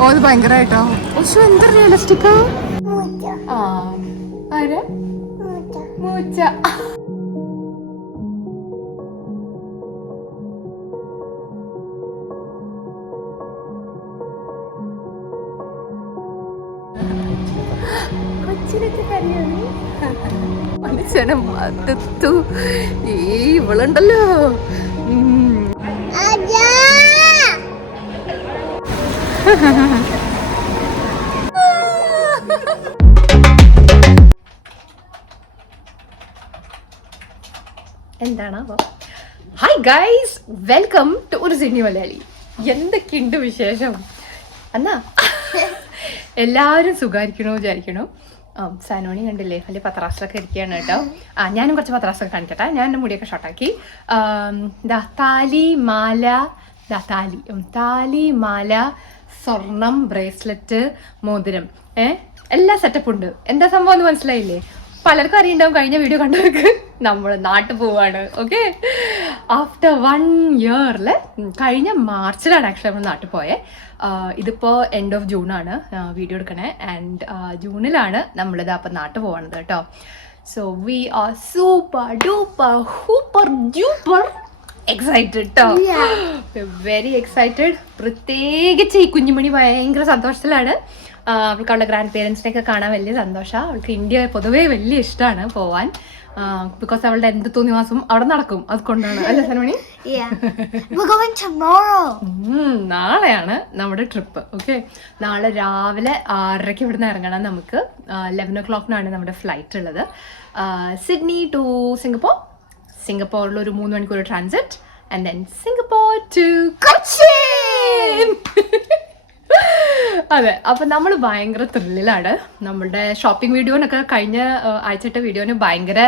ഓ അത് ഭയങ്കരമായിട്ടോ. പക്ഷെ എന്താ റിയലിസ്റ്റിക്കാ. ആ ആരാ മൂച്ച. കൊച്ചിനൊക്കെ കറിയാണ് മനുഷ്യനെ മതത്തു. ഇവളുണ്ടല്ലോ എന്താണോ. ഹായ് ഗൈസ്, വെൽക്കം ടു ഒരു സിനി മലയാളി. എന്തൊക്കെയുണ്ട് വിശേഷം എന്നാ? എല്ലാവരും സുഖമായിരിക്കണോ വിചാരിക്കണോ? സാനോണി കണ്ടില്ലേ വലിയ പത്രാസിലൊക്കെ ഇരിക്കുകയാണ് കേട്ടോ. ഞാനും കുറച്ച് പത്രാസൊക്കെ കാണിക്കട്ടെ. ഞാൻ എൻ്റെ മുടിയൊക്കെ ഷോർട്ടാക്കി. താലി മാല, താലി മാല, സ്വർണം, ബ്രേസ്ലെറ്റ്, മോതിരം, എല്ലാ സെറ്റപ്പ് ഉണ്ട്. എന്താ സംഭവം എന്ന് മനസ്സിലായില്ലേ? പലർക്കും അറിയണ്ടാവും, കഴിഞ്ഞ വീഡിയോ കണ്ടവർക്ക്. നമ്മൾ നാട്ടിൽ പോവാണ്. ഓക്കെ, ആഫ്റ്റർ 1 ഇയറിൽ കഴിഞ്ഞ മാർച്ചിലാണ് ആക്ച്വലി നമ്മൾ നാട്ടിൽ പോയത്. ഇതിപ്പോൾ എൻഡ് ഓഫ് ജൂണാണ് വീഡിയോ എടുക്കണേ. ആൻഡ് ജൂണിലാണ് നമ്മളിത് അപ്പം നാട്ടിൽ പോകണത് കേട്ടോ. So we are super duper hooper duper excited കേട്ടോ. Very excited. പ്രത്യേകിച്ച് ഈ കുഞ്ഞുമണി ഭയങ്കര സന്തോഷത്തിലാണ്. അവൾക്ക് അവളുടെ ഗ്രാൻഡ് പേരൻസിനെയൊക്കെ കാണാൻ വലിയ സന്തോഷമാണ്. അവൾക്ക് ഇന്ത്യ പൊതുവേ വലിയ ഇഷ്ടമാണ് പോവാൻ. ബിക്കോസ് അവളുടെ എന്ത് തോന്നിവാസം അവിടെ നടക്കും. അതുകൊണ്ടാണ് അല്ലേ സനോണി? നാളെയാണ് നമ്മുടെ ട്രിപ്പ്. ഓക്കെ, നാളെ രാവിലെ 6:30 ഇവിടുന്ന് ഇറങ്ങണം. നമുക്ക് 11 o'clock നമ്മുടെ ഫ്ലൈറ്റ് ഉള്ളത്. സിഡ്നി ടു സിംഗപ്പൂർ, സിംഗപ്പൂരിൽ ഒരു 3 മണിക്കൂർ transit, and then Singapore to Cochin. അതെ, അപ്പം നമ്മൾ ഭയങ്കര ത്രില്ലിലാണ്. നമ്മളുടെ ഷോപ്പിംഗ് വീഡിയോനൊക്കെ കഴിഞ്ഞ ആഴ്ചത്തെ വീഡിയോന് ഭയങ്കര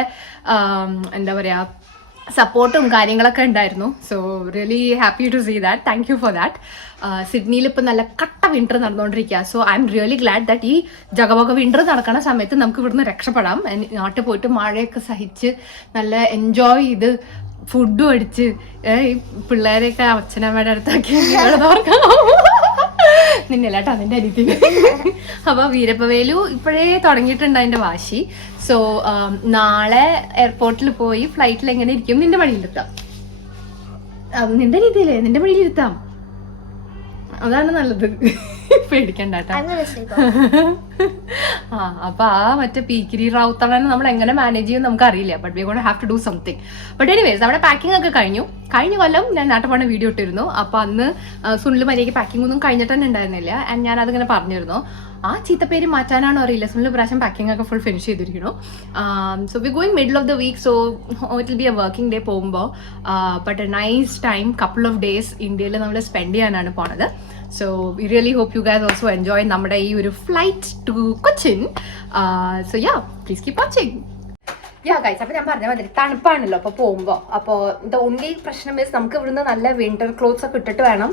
എന്താ പറയുക സപ്പോർട്ടും കാര്യങ്ങളൊക്കെ ഉണ്ടായിരുന്നു. So really happy to see that. Thank you for that. സിഡ്നിയിൽ ഇപ്പം നല്ല കട്ട വിൻ്റർ നടന്നുകൊണ്ടിരിക്കുക. So I am really glad that ഈ ജഗബഗ വിൻ്റർ നടക്കുന്ന സമയത്ത് നമുക്ക് ഇവിടുന്ന് രക്ഷപ്പെടാം. നാട്ടിൽ പോയിട്ട് മഴയൊക്കെ സഹിച്ച് നല്ല എൻജോയ് ചെയ്ത് ഫുഡും അടിച്ച് ഈ പിള്ളേരെയൊക്കെ അച്ഛനമ്മയുടെ അടുത്താക്കി നിന്നല്ലാട്ടോ അതിൻ്റെ അരിത്തിൽ. അപ്പോൾ വീരപ്പവേലു ഇപ്പോഴേ തുടങ്ങിയിട്ടുണ്ട് അതിൻ്റെ വാശി. സോ നാളെ എയർപോർട്ടിൽ പോയി ഫ്ലൈറ്റിൽ എങ്ങനെ ഇരിക്കും നിന്റെ മടിയിലിരുത്താം. നിന്റെ രീതിയിലേ നിന്റെ മടിയിലിരുത്താം. അതാണ് നല്ലത്. പേടിക്കണ്ട. അപ്പൊ മറ്റേ പീക്കിരി റാവുത്തണ നമ്മൾ എങ്ങനെ മാനേജ് ചെയ്യും നമുക്ക് അറിയില്ല. But we gonna have to do something. But anyways നമ്മുടെ പാക്കിംഗ് ഒക്കെ കഴിഞ്ഞു. കഴിഞ്ഞ കൊല്ലം ഞാൻ നാട്ടിൽ പോണ വീഡിയോ ഇട്ടിരുന്നു. അപ്പൊ അന്ന് സുനിൽ മര്യാദയ്ക്ക് പാക്കിംഗ് ഒന്നും കഴിഞ്ഞിട്ട് തന്നെ ഉണ്ടായിരുന്നില്ല. ആൻഡ് ഞാൻ അതിങ്ങനെ പറഞ്ഞിരുന്നു. ആ ചീത്തപ്പേര് മാറ്റാനാണോ അറിയില്ല, സുനിൽ പ്രാവശ്യം പാക്കിംഗ് ഒക്കെ ഫുൾ ഫിനിഷ് ചെയ്തിരിക്കുന്നു. So we going middle of the week. So it will be a working day പോകുമ്പോൾ. But a nice time, couple of days ഇന്ത്യയിൽ നമ്മൾ സ്പെൻഡ് ചെയ്യാനാണ് പോണത്. So we really hope you guys also enjoy നമ്മുടെ ഈ ഒരു flight to Cochin. So yeah, please keep watching. Yeah guys, അപ്പോൾ ഞാൻ പറഞ്ഞ മതി തണുപ്പാണല്ലോ അപ്പോൾ പോകുമ്പോൾ. അപ്പോൾ ദ ഓൺലി പ്രശ്നം മീൻസ് നമുക്ക് ഇവിടുന്ന് നല്ല വിൻ്റർ ക്ലോത്ത്സ് ഒക്കെ ഇട്ടിട്ട് വേണം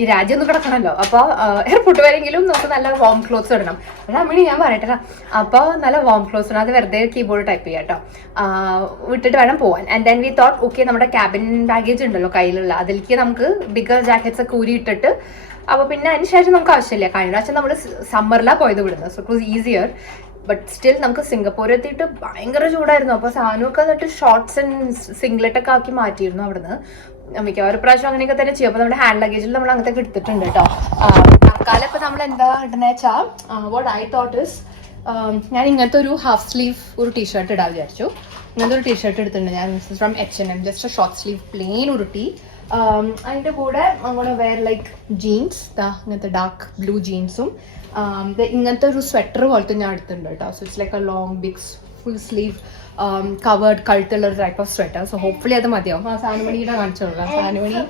ഈ രാജ്യം ഒന്ന് കിടക്കണമല്ലോ. അപ്പോൾ എയർപോർട്ട് വരെങ്കിലും നമുക്ക് നല്ല വാം ക്ലോത്ത്സ് ഇടണം. അമ്മണി ഞാൻ പറയട്ടെ, അപ്പോൾ നല്ല വാം ക്ലോത്ത്സ് ഇടണം. അത് വെറുതെ കീബോർഡ് ടൈപ്പ് ചെയ്യാം കേട്ടോ. വിട്ടിട്ട് വേണം പോകാൻ. And then we thought okay നമ്മുടെ ക്യാബിൻ ബാഗേജ് ഉണ്ടല്ലോ കയ്യിലുള്ള, അതിലേക്ക് നമുക്ക് ബിഗർ ജാക്കറ്റ്സ് ഒക്കെ ഊരി ഇട്ടിട്ട് അപ്പോൾ പിന്നെ അതിന് ശേഷം നമുക്ക് ആവശ്യമില്ല. കഴിഞ്ഞ പ്രാവശ്യം നമ്മൾ സമ്മറിലാണ് പോയത് വിടുന്നത്. So it was easier. But still നമുക്ക് സിംഗപ്പൂർ എത്തിയിട്ട് ഭയങ്കര ചൂടായിരുന്നു. അപ്പോൾ സാധനമൊക്കെ എന്നിട്ട് ഷോർട്ട്സ് ആൻഡ് സിംഗ്ലെറ്റൊക്കെ ആക്കി മാറ്റിയിരുന്നു അവിടുന്ന്. മിക്കവാറും പ്രാവശ്യം അങ്ങനെയൊക്കെ തന്നെ ചെയ്യും. അപ്പോൾ നമ്മുടെ ഹാൻഡ് ലഗേജിൽ നമ്മൾ അങ്ങനത്തെ എടുത്തിട്ടുണ്ട് കേട്ടോ. തൽക്കാലം ഇപ്പോൾ നമ്മൾ എന്താ ഇടുന്നത് വെച്ചാൽ വാട്ട് ഐ തോട്ട് ഇസ് ഞാൻ ഇങ്ങനത്തെ ഒരു ഹാഫ് സ്ലീവ് ഒരു ടീഷർട്ട് ഇടാൻ വിചാരിച്ചു. ഇങ്ങനത്തെ ഒരു ടീഷർട്ട് എടുത്തിട്ടുണ്ട് ഞാൻ from H&M. Just a short sleeve plain ഒരു ടീ. അതിൻ്റെ കൂടെ അങ്ങനെ വേറെ ലൈക്ക് ജീൻസ്, ഇങ്ങനത്തെ ഡാർക്ക് ബ്ലൂ ജീൻസും ഇങ്ങനത്തെ ഒരു സ്വെറ്റർ പോലത്തെ ഞാൻ എടുത്തിട്ടുണ്ട് കേട്ടോ. So it's like a long big full sleeve covered കഴുത്തുള്ള ഒരു type of sweater. So hopefully അത് മതിയാവും. സാനുമണിയുടെ കാണിച്ചു കൊടുക്കാം. Sanumani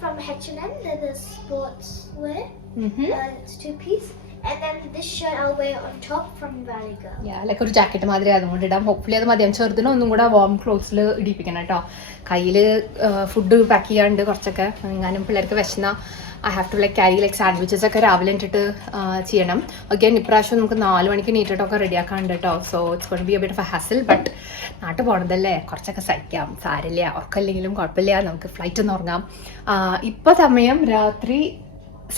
from H&M. They're the sports wear. It's 2-piece. And then this shirt I'll wear on top from Valley Girl. Yeah, like ഒരു jacket മാതിരി അതുകൊണ്ട് ഇടാം. ഹോപ്പ്ഫുള്ളി അത് മതിയാവും. ചെറുതിനും ഒന്നും കൂടെ വാം ക്ലോത്ത്സിൽ ഇടിപ്പിക്കണം കേട്ടോ. കയ്യിൽ ഫുഡ് പാക്ക് ചെയ്യാണ്ട് കുറച്ചൊക്കെ. എങ്ങാനും പിള്ളേർക്ക് വിശന്ന I have to like carry like sandwiches ഒക്കെ രാവിലെ ഇട്ടിട്ട് ചെയ്യണം. അഗൈൻ ഇപ്രാവശ്യം നമുക്ക് 4 മണിക്ക് നീറ്റിട്ടൊക്കെ റെഡിയാക്കാണ്ട് കേട്ടോ. So it's gonna be A bit of A hassle. But നാട്ടിൽ പോകണതല്ലേ, കുറച്ചൊക്കെ സഹിക്കാം, സാരില്ല. ഉറക്കമില്ലെങ്കിലും കുഴപ്പമില്ല, നമുക്ക് ഫ്ലൈറ്റ് ഒന്ന് ഉറങ്ങാം. ഇപ്പോൾ സമയം രാത്രി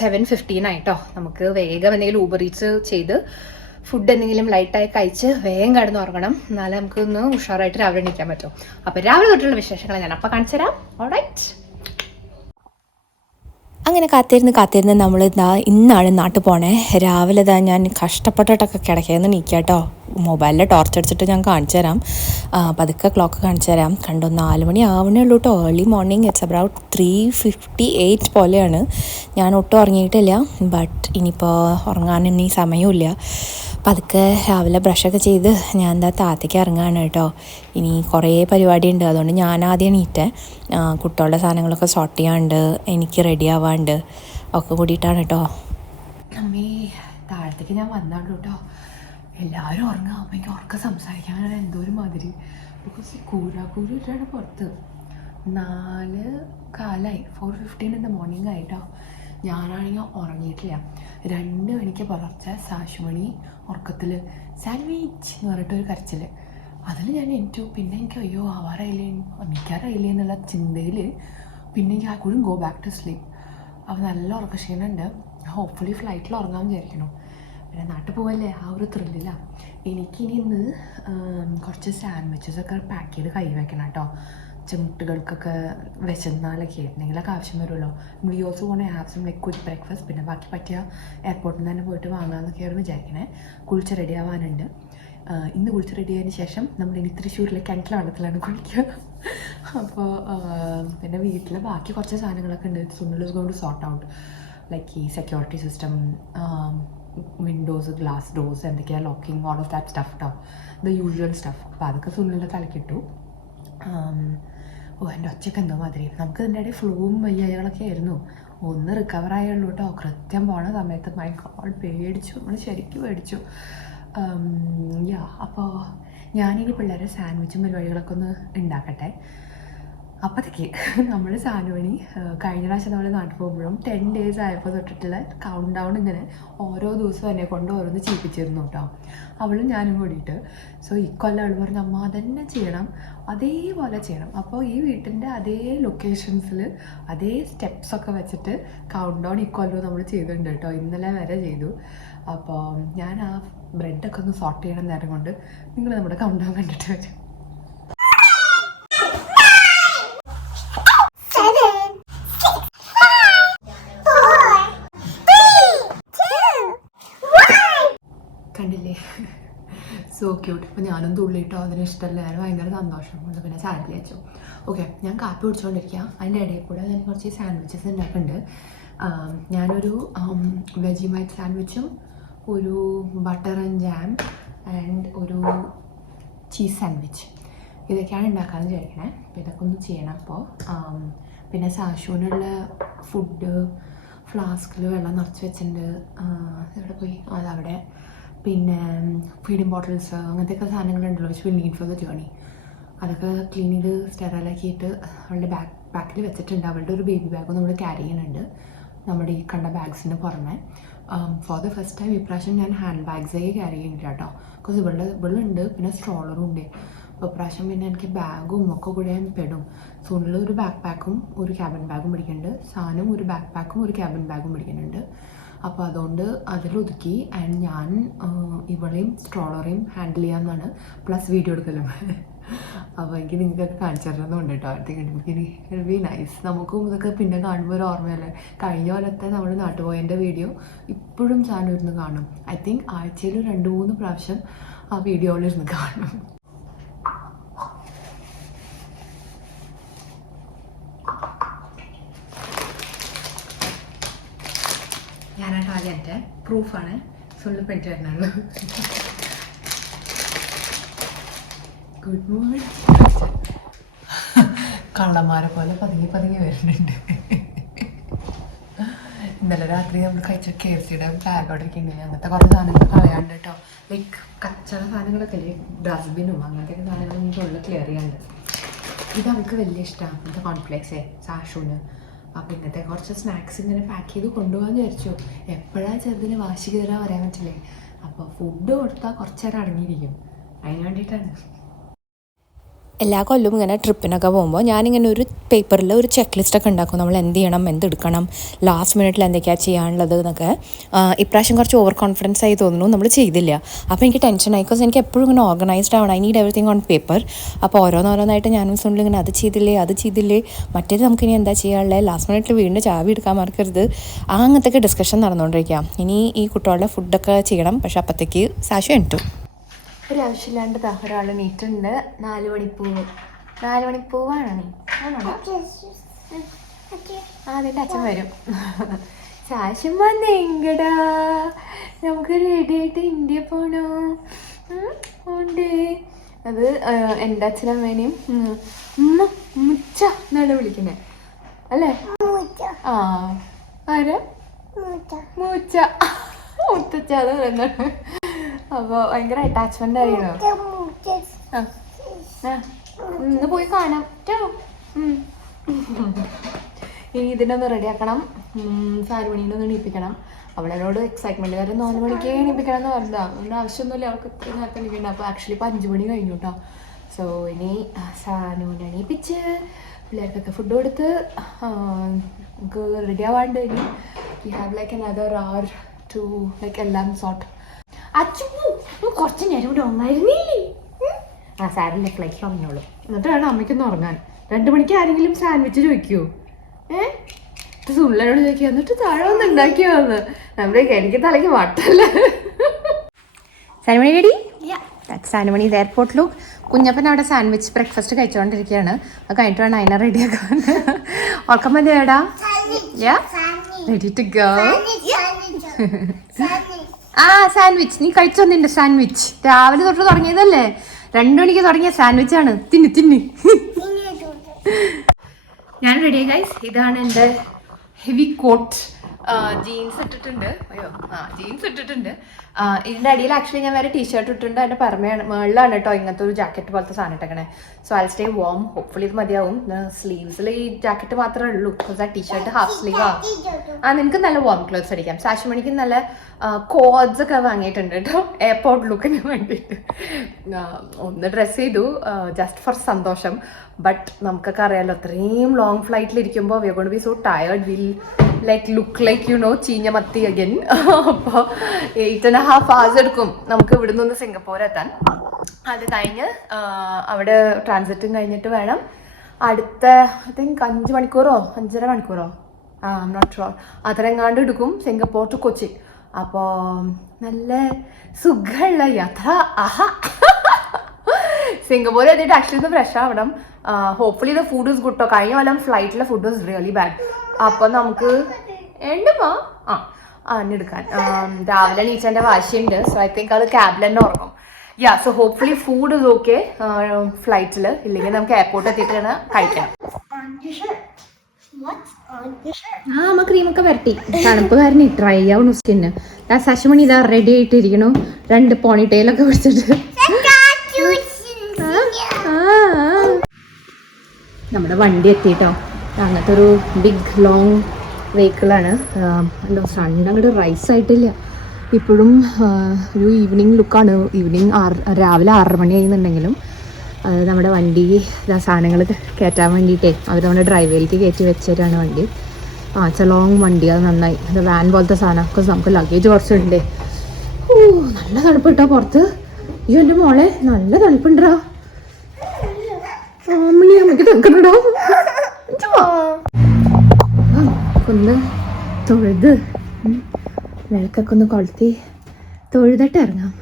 7:15 ആയിട്ടോ. നമുക്ക് വേഗം എന്തെങ്കിലും ഊബർ ഈറ്റ്സ് ചെയ്ത് ഫുഡ് എന്തെങ്കിലും ലൈറ്റായി കഴിച്ച് വേഗം കിടന്ന് ഉറങ്ങണം. എന്നാലും നമുക്ക് ഒന്ന് ഉഷാറായിട്ട് രാവിലെ എണീക്കാൻ പറ്റും. അപ്പോൾ രാവിലെ തൊട്ടുള്ള വിശേഷങ്ങൾ ഞാൻ അപ്പോൾ കാണിച്ചു തരാം. ഓൾറൈറ്റ്. അങ്ങനെ കാത്തിരുന്ന് നമ്മൾ ഇന്നാണ് നാട്ടിൽ പോണേ. രാവിലെ ഞാൻ കഷ്ടപ്പെട്ടിട്ടൊക്കെ കിടക്കുകയെന്ന് നീക്കാട്ടോ. മൊബൈലിൽ ടോർച്ച് അടിച്ചിട്ട് ഞാൻ കാണിച്ചു തരാം. പതുക്കെ ക്ലോക്ക് കാണിച്ചു തരാം. കണ്ടോ, 4 മണി ആവണേ ഉള്ളൂ കേട്ടോ. Early morning. ഇറ്റ്സ് അബൌട്ട് 3:58 പോലെയാണ്. ഞാൻ ഒട്ടും ഉറങ്ങിയിട്ടില്ല. ബട്ട് ഇനിയിപ്പോൾ ഉറങ്ങാൻ ഇനി സമയമില്ല. പതുക്കെ രാവിലെ ബ്രഷൊക്കെ ചെയ്ത് ഞാൻ താഴത്തേക്ക് ഇറങ്ങുകയാണ് കേട്ടോ. ഇനി കുറേ പരിപാടിയുണ്ട്. അതുകൊണ്ട് ഞാൻ ആദ്യം എണീറ്റേ. കുട്ടികളുടെ സാധനങ്ങളൊക്കെ സോർട്ട് ചെയ്യാണ്ട്, എനിക്ക് റെഡി ആവാണ്ട് ഒക്കെ കൂടിയിട്ടാണ് കേട്ടോ. അമ്മേ, താഴത്തേക്ക് ഞാൻ വന്നാണ് കേട്ടോ. എല്ലാവരും ഉറങ്ങാം. അപ്പം എനിക്ക് ഉറക്കം സംസാരിക്കാനാണ് എന്തോ ഒരു മാതിരി. ബിക്കോസ് കൂരായിട്ടാണ് പുറത്ത്. 4:15 4:15 ഇൻ ദ മോർണിംഗ് ആയിട്ടോ. ഞാനാണെങ്കിൽ ഉറങ്ങിയിട്ടില്ല. 2 മണിക്ക് പുലർച്ചെ സാശുമണി ഉറക്കത്തിൽ സാൻഡ്വിച്ച് എന്ന് പറഞ്ഞിട്ടൊരു കരച്ചിൽ. അതിൽ ഞാൻ എണീറ്റു. പിന്നെ എനിക്ക് അയ്യോ ആവാറായില്ലേ, നിൽക്കാറായില്ലേ എന്നുള്ള ചിന്തയിൽ പിന്നെ എനിക്ക് ആ കൂടി ഗോ ബാക്ക് ടു സ്ലീപ്പ്. അപ്പോൾ നല്ല ഉറക്കക്ഷീണമുണ്ട്. ഹോപ്പ്ഫുള്ളി ഫ്ലൈറ്റിൽ ഉറങ്ങാൻ വിചാരിക്കണു. പിന്നെ നാട്ടിൽ പോവല്ലേ, ആ ഒരു ത്രില്ലിലാണ്. എനിക്കിനി ഇന്ന് കുറച്ച് സാൻഡ്വിച്ചസൊക്കെ പാക്ക് ചെയ്ത് കൈ വെക്കണം കേട്ടോ. ചെമുട്ടുകൾക്കൊക്കെ വിശന്നാലൊക്കെ എന്തെങ്കിലുമൊക്കെ ആവശ്യം വരുമല്ലോ. നമ്മൾ യോസ് പോകണ ഹാവ് ലൈക്ക് ക്വിക്ക് ബ്രേക്ക്ഫാസ്റ്റ്. പിന്നെ ബാക്കി പറ്റിയ എയർപോർട്ടിൽ നിന്ന് തന്നെ പോയിട്ട് വാങ്ങാമെന്നൊക്കെയാണ് വിചാരിക്കണേ. കുളിച്ച് റെഡി ആവാനുണ്ട്. ഇന്ന് കുളിച്ച് റെഡി ആയതിന് ശേഷം നമ്മൾ ഇനി തൃശ്ശൂരിലെ കിണറ്റിലെ വെള്ളത്തിലാണ് കുളിക്കുക. അപ്പോൾ പിന്നെ വീട്ടിൽ ബാക്കി കുറച്ച് സാധനങ്ങളൊക്കെ ഉണ്ട്. Sunil is going to sort out like ഈ security system, windows, glass doors, എന്തൊക്കെയാണ് locking, all of that stuff കേട്ടോ. The usual stuff. അപ്പോൾ അതൊക്കെ സുനിലിൻ്റെ തലക്കിട്ടു. എൻ്റെ ഒച്ചയ്ക്ക് എന്തോ മാതിരി. നമുക്ക് ഇതിൻ്റെ ഇടയിൽ ഫ്ലൂവും വയ്യായകളൊക്കെ ആയിരുന്നു. ഒന്ന് റിക്കവർ ആയുള്ളൂ കേട്ടോ. കൃത്യം പോണ സമയത്ത് മൈ ഗോഡ് പേടിച്ചു, നമ്മൾ ശരിക്കും പേടിച്ചു. അപ്പോൾ ഞാനിനി പിള്ളേരെ സാൻഡ്വിച്ചും പരിപാടികളൊക്കെ ഒന്ന് ഉണ്ടാക്കട്ടെ. അപ്പോഴത്തേക്ക് നമ്മൾ സാനുമണി കഴിഞ്ഞ പ്രാവശ്യം നമ്മൾ നാട്ടിൽ പോകുമ്പോഴും 10 days ആയപ്പോൾ തൊട്ടിട്ടുള്ള കൗണ്ട് ഡൗൺ ഇങ്ങനെ ഓരോ ദിവസവും എന്നെ കൊണ്ട് ഓരോന്ന് ചെയ്യിപ്പിച്ചിരുന്നു കേട്ടോ. അവളും ഞാനും കൂടിയിട്ട്. സോ ഇക്കൊല്ലം അവൾ പറഞ്ഞു അമ്മ അതന്നെ ചെയ്യണം, അതേപോലെ ചെയ്യണം. അപ്പോൾ ഈ വീട്ടിൻ്റെ അതേ ലൊക്കേഷൻസിൽ അതേ സ്റ്റെപ്സൊക്കെ വെച്ചിട്ട് കൗണ്ട് ഡൗൺ ഇക്കൊല്ലം നമ്മൾ ചെയ്തിട്ടുണ്ട് കേട്ടോ. ഇന്നലെ വരെ ചെയ്തു. അപ്പോൾ ഞാൻ ആ ബ്രെഡൊക്കെ ഒന്ന് സോർട്ട് ചെയ്യണം നേരം കൊണ്ട് നിങ്ങൾ നമ്മുടെ കൗണ്ട് ഡൗൺ കണ്ടിട്ട് വരും. കണ്ടില്ലേ, സോ ക്യൂട്ട്. അപ്പോൾ ഞാനും തുള്ളിയിട്ടോ, അതിന് ഇഷ്ടമല്ല. ഞാൻ ഭയങ്കര സന്തോഷം കൊണ്ട് പിന്നെ സാൻഡ്വിച്ച് വെച്ചു. ഓക്കെ, ഞാൻ കാപ്പി കുടിച്ചുകൊണ്ടിരിക്കുക. അതിൻ്റെ ഇടയിൽ കൂടെ ഞാൻ കുറച്ച് സാൻഡ്വിച്ചസ് ഉണ്ടാക്കുന്നുണ്ട്. ഞാനൊരു വെജിമൈറ്റ് സാൻഡ്വിച്ചും ഒരു ബട്ടർ ആൻഡ് ജാം ആൻഡ് ഒരു ചീസ് സാൻഡ്വിച്ച് ഇതൊക്കെയാണ് ഉണ്ടാക്കാമെന്ന് വിചാരിക്കണേ. അപ്പോൾ ഇതൊക്കെ ഒന്ന് ചെയ്യണം. അപ്പോൾ പിന്നെ സാശുവിനുള്ള ഫുഡ് ഫ്ലാസ്കിൽ വെള്ളം നിറച്ച് വെച്ചിട്ടുണ്ട്. എവിടെ പോയി? അതവിടെ. പിന്നെ ഫീഡിങ് ബോട്ടിൽസ് അങ്ങനത്തെയൊക്കെ സാധനങ്ങളുണ്ടല്ലോ which will need for the journey. അതൊക്കെ ക്ലീൻ ചെയ്ത് സ്റ്റെറൈലാക്കിയിട്ട് അവളുടെ ബാക്കിൽ വെച്ചിട്ടുണ്ട്. അവളുടെ ഒരു ബേബി ബാഗും നമ്മൾ ക്യാരി ചെയ്യുന്നുണ്ട് നമ്മുടെ ഈ കണ്ട ബാഗ്സിന് പുറമെ. ഫോർ ദ ഫസ്റ്റ് ടൈം ഇപ്രാവശ്യം ഞാൻ ഹാൻഡ് ബാഗ്സേ ക്യാരി ചെയ്യുന്നില്ല കേട്ടോ. ബിക്കോസ് ഇവളുണ്ട്, പിന്നെ സ്ട്രോളറും ഉണ്ട്. അപ്പോൾ ഇപ്രാവശ്യം പിന്നെ എനിക്ക് ബാഗും ഒക്കെ കൂടെ പെടും. സോണിൽ ഒരു ബാക്ക് പാക്കും ഒരു ക്യാബിൻ ബാഗും പിടിക്കുന്നുണ്ട്. സാനും ഒരു ബാക്ക് പാക്കും ഒരു ക്യാബിൻ ബാഗും പിടിക്കുന്നുണ്ട്. അപ്പോൾ അതുകൊണ്ട് അതിലൊതുക്കി. ആൻഡ് ഞാൻ ഇവളെയും സ്ട്രോളറേയും ഹാൻഡിൽ ചെയ്യാമെന്നാണ്, പ്ലസ് വീഡിയോ എടുക്കലും. അപ്പോൾ എനിക്ക് നിങ്ങൾക്കൊക്കെ കാണിച്ചു തരണമെന്നുണ്ട് കേട്ടോ. അടുത്തേക്ക് ബി നൈസ്. നമുക്കും ഇതൊക്കെ പിന്നെ കാണുമ്പോൾ ഒരു ഓർമ്മയല്ലേ. കഴിഞ്ഞ കൊല്ലത്തെ നമ്മൾ നാട്ടുപോയതിൻ്റെ വീഡിയോ ഇപ്പോഴും സാധനം ഇരുന്ന് കാണും. ഐ തിങ്ക് ആഴ്ചയിൽ 2-3 പ്രാവശ്യം ആ വീഡിയോയിലിരുന്ന് കാണും. ഞാനായിട്ട് ആദ്യം എൻ്റെ പ്രൂഫാണ് സുള്ളിൽ പെട്ട് വരുന്നുള്ളൂ. Good morning. കള്ളന്മാരെ പോലെ പതുങ്ങി വരുന്നുണ്ട്. ഇന്നലെ രാത്രി നമ്മൾ കഴിച്ച KFC ബാഗ് ഓർഡർ ചെയ്യണ്ടെങ്കിൽ അങ്ങനത്തെ കുറേ സാധനങ്ങൾ കളയാണ്ട് കേട്ടോ. ലൈക്ക് കച്ചറ സാധനങ്ങളൊക്കെ അല്ലേ, ഡസ്റ്റ്ബിനും അങ്ങനത്തെ സാധനങ്ങൾ നമുക്ക് ഉള്ളിൽ ക്ലിയർ ചെയ്യാണ്ട്. ഇത് അവൾക്ക് വലിയ ഇഷ്ടമാണ് ഇങ്ങനത്തെ കോൺഫ്ലെക്സേ സാഷുവിന്. അപ്പോൾ ഇങ്ങനത്തെ കുറച്ച് സ്നാക്സ് ഇങ്ങനെ പാക്ക് ചെയ്ത് കൊണ്ടുപോകാൻ വിചാരിച്ചു. എപ്പോഴാണ് ചെറുതിന് വാശി കയറാൻ പറയാൻ പറ്റില്ലേ. അപ്പോൾ ഫുഡ് കൊടുത്താൽ കുറച്ച് നേരം അടങ്ങിയിരിക്കും, അതിന് വേണ്ടിയിട്ടാണ്. എല്ലാ കൊല്ലവും ഇങ്ങനെ ട്രിപ്പിനൊക്കെ പോകുമ്പോൾ ഞാനിങ്ങനെ ഒരു പേപ്പറിൽ ഒരു ചെക്ക് ലിസ്റ്റൊക്കെ ഉണ്ടാക്കും. നമ്മൾ എന്ത് ചെയ്യണം, എന്തെടുക്കണം, ലാസ്റ്റ് മിനിറ്റിൽ എന്തൊക്കെയാണ് ചെയ്യാനുള്ളത് എന്നൊക്കെ. ഇപ്രാവശ്യം കുറച്ച് ഓവർ കോൺഫിഡൻസ് ആയി തോന്നുന്നു, നമ്മൾ ചെയ്തില്ല. അപ്പോൾ എനിക്ക് ടെൻഷനായി, ബിക്കോസ് എനിക്ക് എപ്പോഴും ഇങ്ങനെ ഓർഗനൈസ്ഡ് ആവണം. I need everything on paper. അപ്പോൾ ഓരോന്നോരോന്നായിട്ട് ഞാനും സുനിൽ ഇങ്ങനെ അത് ചെയ്തില്ലേ മറ്റേത് നമുക്കിനി എന്താ ചെയ്യാനുള്ളത്, ലാസ്റ്റ് മിനിറ്റിൽ വീണ്ടും ചാവി എടുക്കാൻ മറക്കരുത്, അങ്ങനത്തെ ഡിസ്കഷൻ നടന്നുകൊണ്ടിരിക്കുക. ഇനി ഈ കുട്ടികളുടെ ഫുഡൊക്കെ ചെയ്യണം. പക്ഷെ അപ്പോഴത്തേക്ക് സാശു എണീറ്റു. ഒരാവശ്യമില്ലാണ്ടതാ ഒരാൾ നീറ്റുണ്ട്. 4 മണിപ്പൂവ്. 4 മണിപ്പൂവാണോ നീ? ആണോ? അതിൻ്റെ അച്ഛൻ വരും. ശാശം വന്നെങ്കടാ, നമുക്ക് റെഡി ആയിട്ട് ഇന്ത്യ പോണോ? ഉണ്ടേ. അത് എൻ്റെ അച്ഛനമ്മേനെയും മുച്ച എന്നാണ് വിളിക്കണേ അല്ലേ? ആ ആരാ? മൂച്ച. മുത്തച്ഛ അത് പറയുന്നത്. അപ്പോൾ ഭയങ്കര അറ്റാച്ച്മെന്റ് ആയിരുന്നു. ഇന്ന് പോയി കാണാം. ഇനി ഇതിനൊന്ന് റെഡിയാക്കണം. സാരുമണീനൊന്ന് എണീപ്പിക്കണം. അവളോട് എക്സൈറ്റ്മെന്റ് കാര്യം 4 മണിക്ക് എണീപ്പിക്കണം എന്ന് പറഞ്ഞതാ. അതിൻ്റെ ആവശ്യമൊന്നുമില്ല, അവൾക്ക് ഇത്ര നേരത്തെ എണീക്കണ്ട. അപ്പോൾ ആക്ച്വലി ഇപ്പോൾ 5 മണി കഴിഞ്ഞു കേട്ടോ. സോ ഇനി സാനുവിനെ എണീപ്പിച്ച് പിള്ളേർക്കൊക്കെ ഫുഡ് കൊടുത്ത് നമുക്ക് റെഡി ആവാണ്ട് ഇനി we have like another hour to like എല്ലാം സോർട്ട്. അച്ഛൻ കുറച്ച് നേരം കൂടെ ഉറങ്ങായിരുന്നില്ലേ? ആ സാരിൻ്റെ ഫ്ലൈറ്റ് ഉറങ്ങിയോളൂ. എന്നിട്ട് വേണം അമ്മയ്ക്കൊന്ന് ഉറങ്ങാൻ. 2 മണിക്ക് ആരെങ്കിലും സാൻഡ്വിച്ച് ചോദിക്കുമോ? സുള്ളനോട് ചോദിക്കുക, എന്നിട്ട് താഴെ ഒന്ന് ഉണ്ടാക്കിയോ എന്ന്. നമ്മുടെ എനിക്ക് തലയ്ക്ക് വട്ടല്ലേ. Sanumani ready? Sanumani airport look. Kunjappan അവിടെ സാൻഡ്വിച്ച് ബ്രേക്ക്ഫാസ്റ്റ് കഴിച്ചുകൊണ്ടിരിക്കുകയാണ്. അത് കഴിഞ്ഞിട്ട് വേണം അതിനെ റെഡിയാക്കാൻ. ഉറക്കം മതിയാടാ? Ready to go. ആ സാൻഡ്വിച്ച് നീ കഴിച്ചോ? നിന്റെ സാൻഡ്വിച്ച് രാവിലെ തൊട്ട് തുടങ്ങിയതല്ലേ? 2 മണിക്ക് തുടങ്ങിയ സാൻഡ്വിച്ചാണ്. തിന്ന്. ഞാൻ റെഡി ഗൈസ്. ഇതാണ് എൻ്റെ ഹെവി കോട്ട്. ജീൻസ് ഇട്ടിട്ടുണ്ട്. ജീൻസ് ഇട്ടിട്ടുണ്ട്. ഇതിൻ്റെ അടിയിൽ ആക്ച്വലി ഞാൻ വേറെ ടീഷർട്ട് ഇട്ടിട്ടുണ്ട്. അതിൻ്റെ മുകളിലാണ് കേട്ടോ ഇങ്ങനത്തെ ഒരു ജാക്കറ്റ് പോലത്തെ സാധനം ഇട്ടേക്കണേ. So I stay warm. Hopefully ഇത് മതിയാവും. സ്ലീവ്സിൽ ഈ ജാക്കറ്റ് മാത്രമേ ഉള്ളൂ. ബിക്കോസ് ആ ടീഷർട്ട് ഹാഫ് സ്ലീവ് നിനക്ക് നല്ല വാം ക്ലോത്ത്സ് അടിക്കാം. സാശുമണിക്ക് നല്ല കോഡ്സ് ഒക്കെ വാങ്ങിയിട്ടുണ്ട് കേട്ടോ എയർപോർട്ട് ലുക്കിന് വേണ്ടിയിട്ട്. ഒന്ന് ഡ്രസ്സ് ചെയ്തു ജസ്റ്റ് ഫോർ സന്തോഷം. ബട്ട് നമുക്കൊക്കെ അറിയാമല്ലോ, അത്രയും ലോങ് ഫ്ലൈറ്റിലിരിക്കുമ്പോൾ we are going to be so tired. Will look like ചീഞ്ഞ മത്തി അഗൈൻ. അപ്പോൾ 8.5 hours എടുക്കും നമുക്ക് ഇവിടെ നിന്ന് സിംഗപ്പൂർ എത്താൻ. അത് കഴിഞ്ഞ് അവിടെ ട്രാൻസിറ്റും കഴിഞ്ഞിട്ട് വേണം അടുത്ത ഐ തിങ്ക് 5 മണിക്കൂറോ 5.5 മണിക്കൂറോ ഐ എം നോട്ട് ഷുവർ അത്രയെങ്ങാണ്ട് എടുക്കും സിംഗപ്പൂർ ടു കൊച്ചി. അപ്പോൾ നല്ല സുഖമുള്ള യാത്ര. സിംഗപ്പൂർ എത്തിയിട്ട് ആക്ച്വലി ഇത് ഫ്രഷ് ആവണം. Hopefully the food is good. കഴിഞ്ഞ കൊല്ലം ഫ്ലൈറ്റിലെ ഫുഡ് വാസ് റിയലി ബാഡ്. അപ്പം നമുക്ക് ഉണ്ടുമോ എടുക്കാൻ രാവിലെ നീച്ചൻ്റെ വാശിയുണ്ട്. സോ ഐ തിങ്ക് അത് ക്യാബിൽ തന്നെ ഉറങ്ങും. So hopefully food is okay ഫ്ലൈറ്റിൽ. ഇല്ലെങ്കിൽ നമുക്ക് എയർപോർട്ട് എത്തിയിട്ട് തന്നെ കഴിക്കണം. അമ്മ ക്രീമൊക്കെ വരട്ടി. തണുപ്പ് കാരണം ഡ്രൈ ആവണു സ്കിന്ന്. ശശുമണി ഇതാ റെഡി ആയിട്ടിരിക്കണു 2 പോണിറ്റെയിലൊക്കെ പിടിച്ചിട്ട്. നമ്മുടെ വണ്ടി എത്തിയിട്ടോ. അങ്ങനത്തെ ഒരു ബിഗ് ലോങ് വെഹിക്കിളാണ്. എന്തോ സൺ അങ്ങോട്ട് റൈസ് ആയിട്ടില്ല. ഇപ്പോഴും ഒരു ഈവനിങ് ലുക്കാണ്. രാവിലെ 6 മണി ആയിരുന്നുണ്ടെങ്കിലും നമ്മുടെ വണ്ടി സാധനങ്ങൾ കയറ്റാൻ വേണ്ടിയിട്ടേ അവർ നമ്മുടെ ഡ്രൈവേലേക്ക് കയറ്റി വെച്ചിട്ടാണ് വണ്ടി. ഇറ്റ്സ് എ ലോങ് വണ്ടി. അത് നന്നായി. അത് വാൻ പോലത്തെ സാധനം. ബിക്കോസ് നമുക്ക് ലഗേജ് കുറച്ചുണ്ട്. നല്ല തണുപ്പ് കിട്ടോ പുറത്ത്. എൻ്റെ മോളെ നല്ല തണുപ്പുണ്ടോ? അമ്മയ്ക്ക് തണുക്കണ്ടോ? ഒന്ന് തൊഴുത് വിളക്കൊക്കെ ഒന്ന് കൊളുത്തി തൊഴുതിട്ട് ഇറങ്ങാം.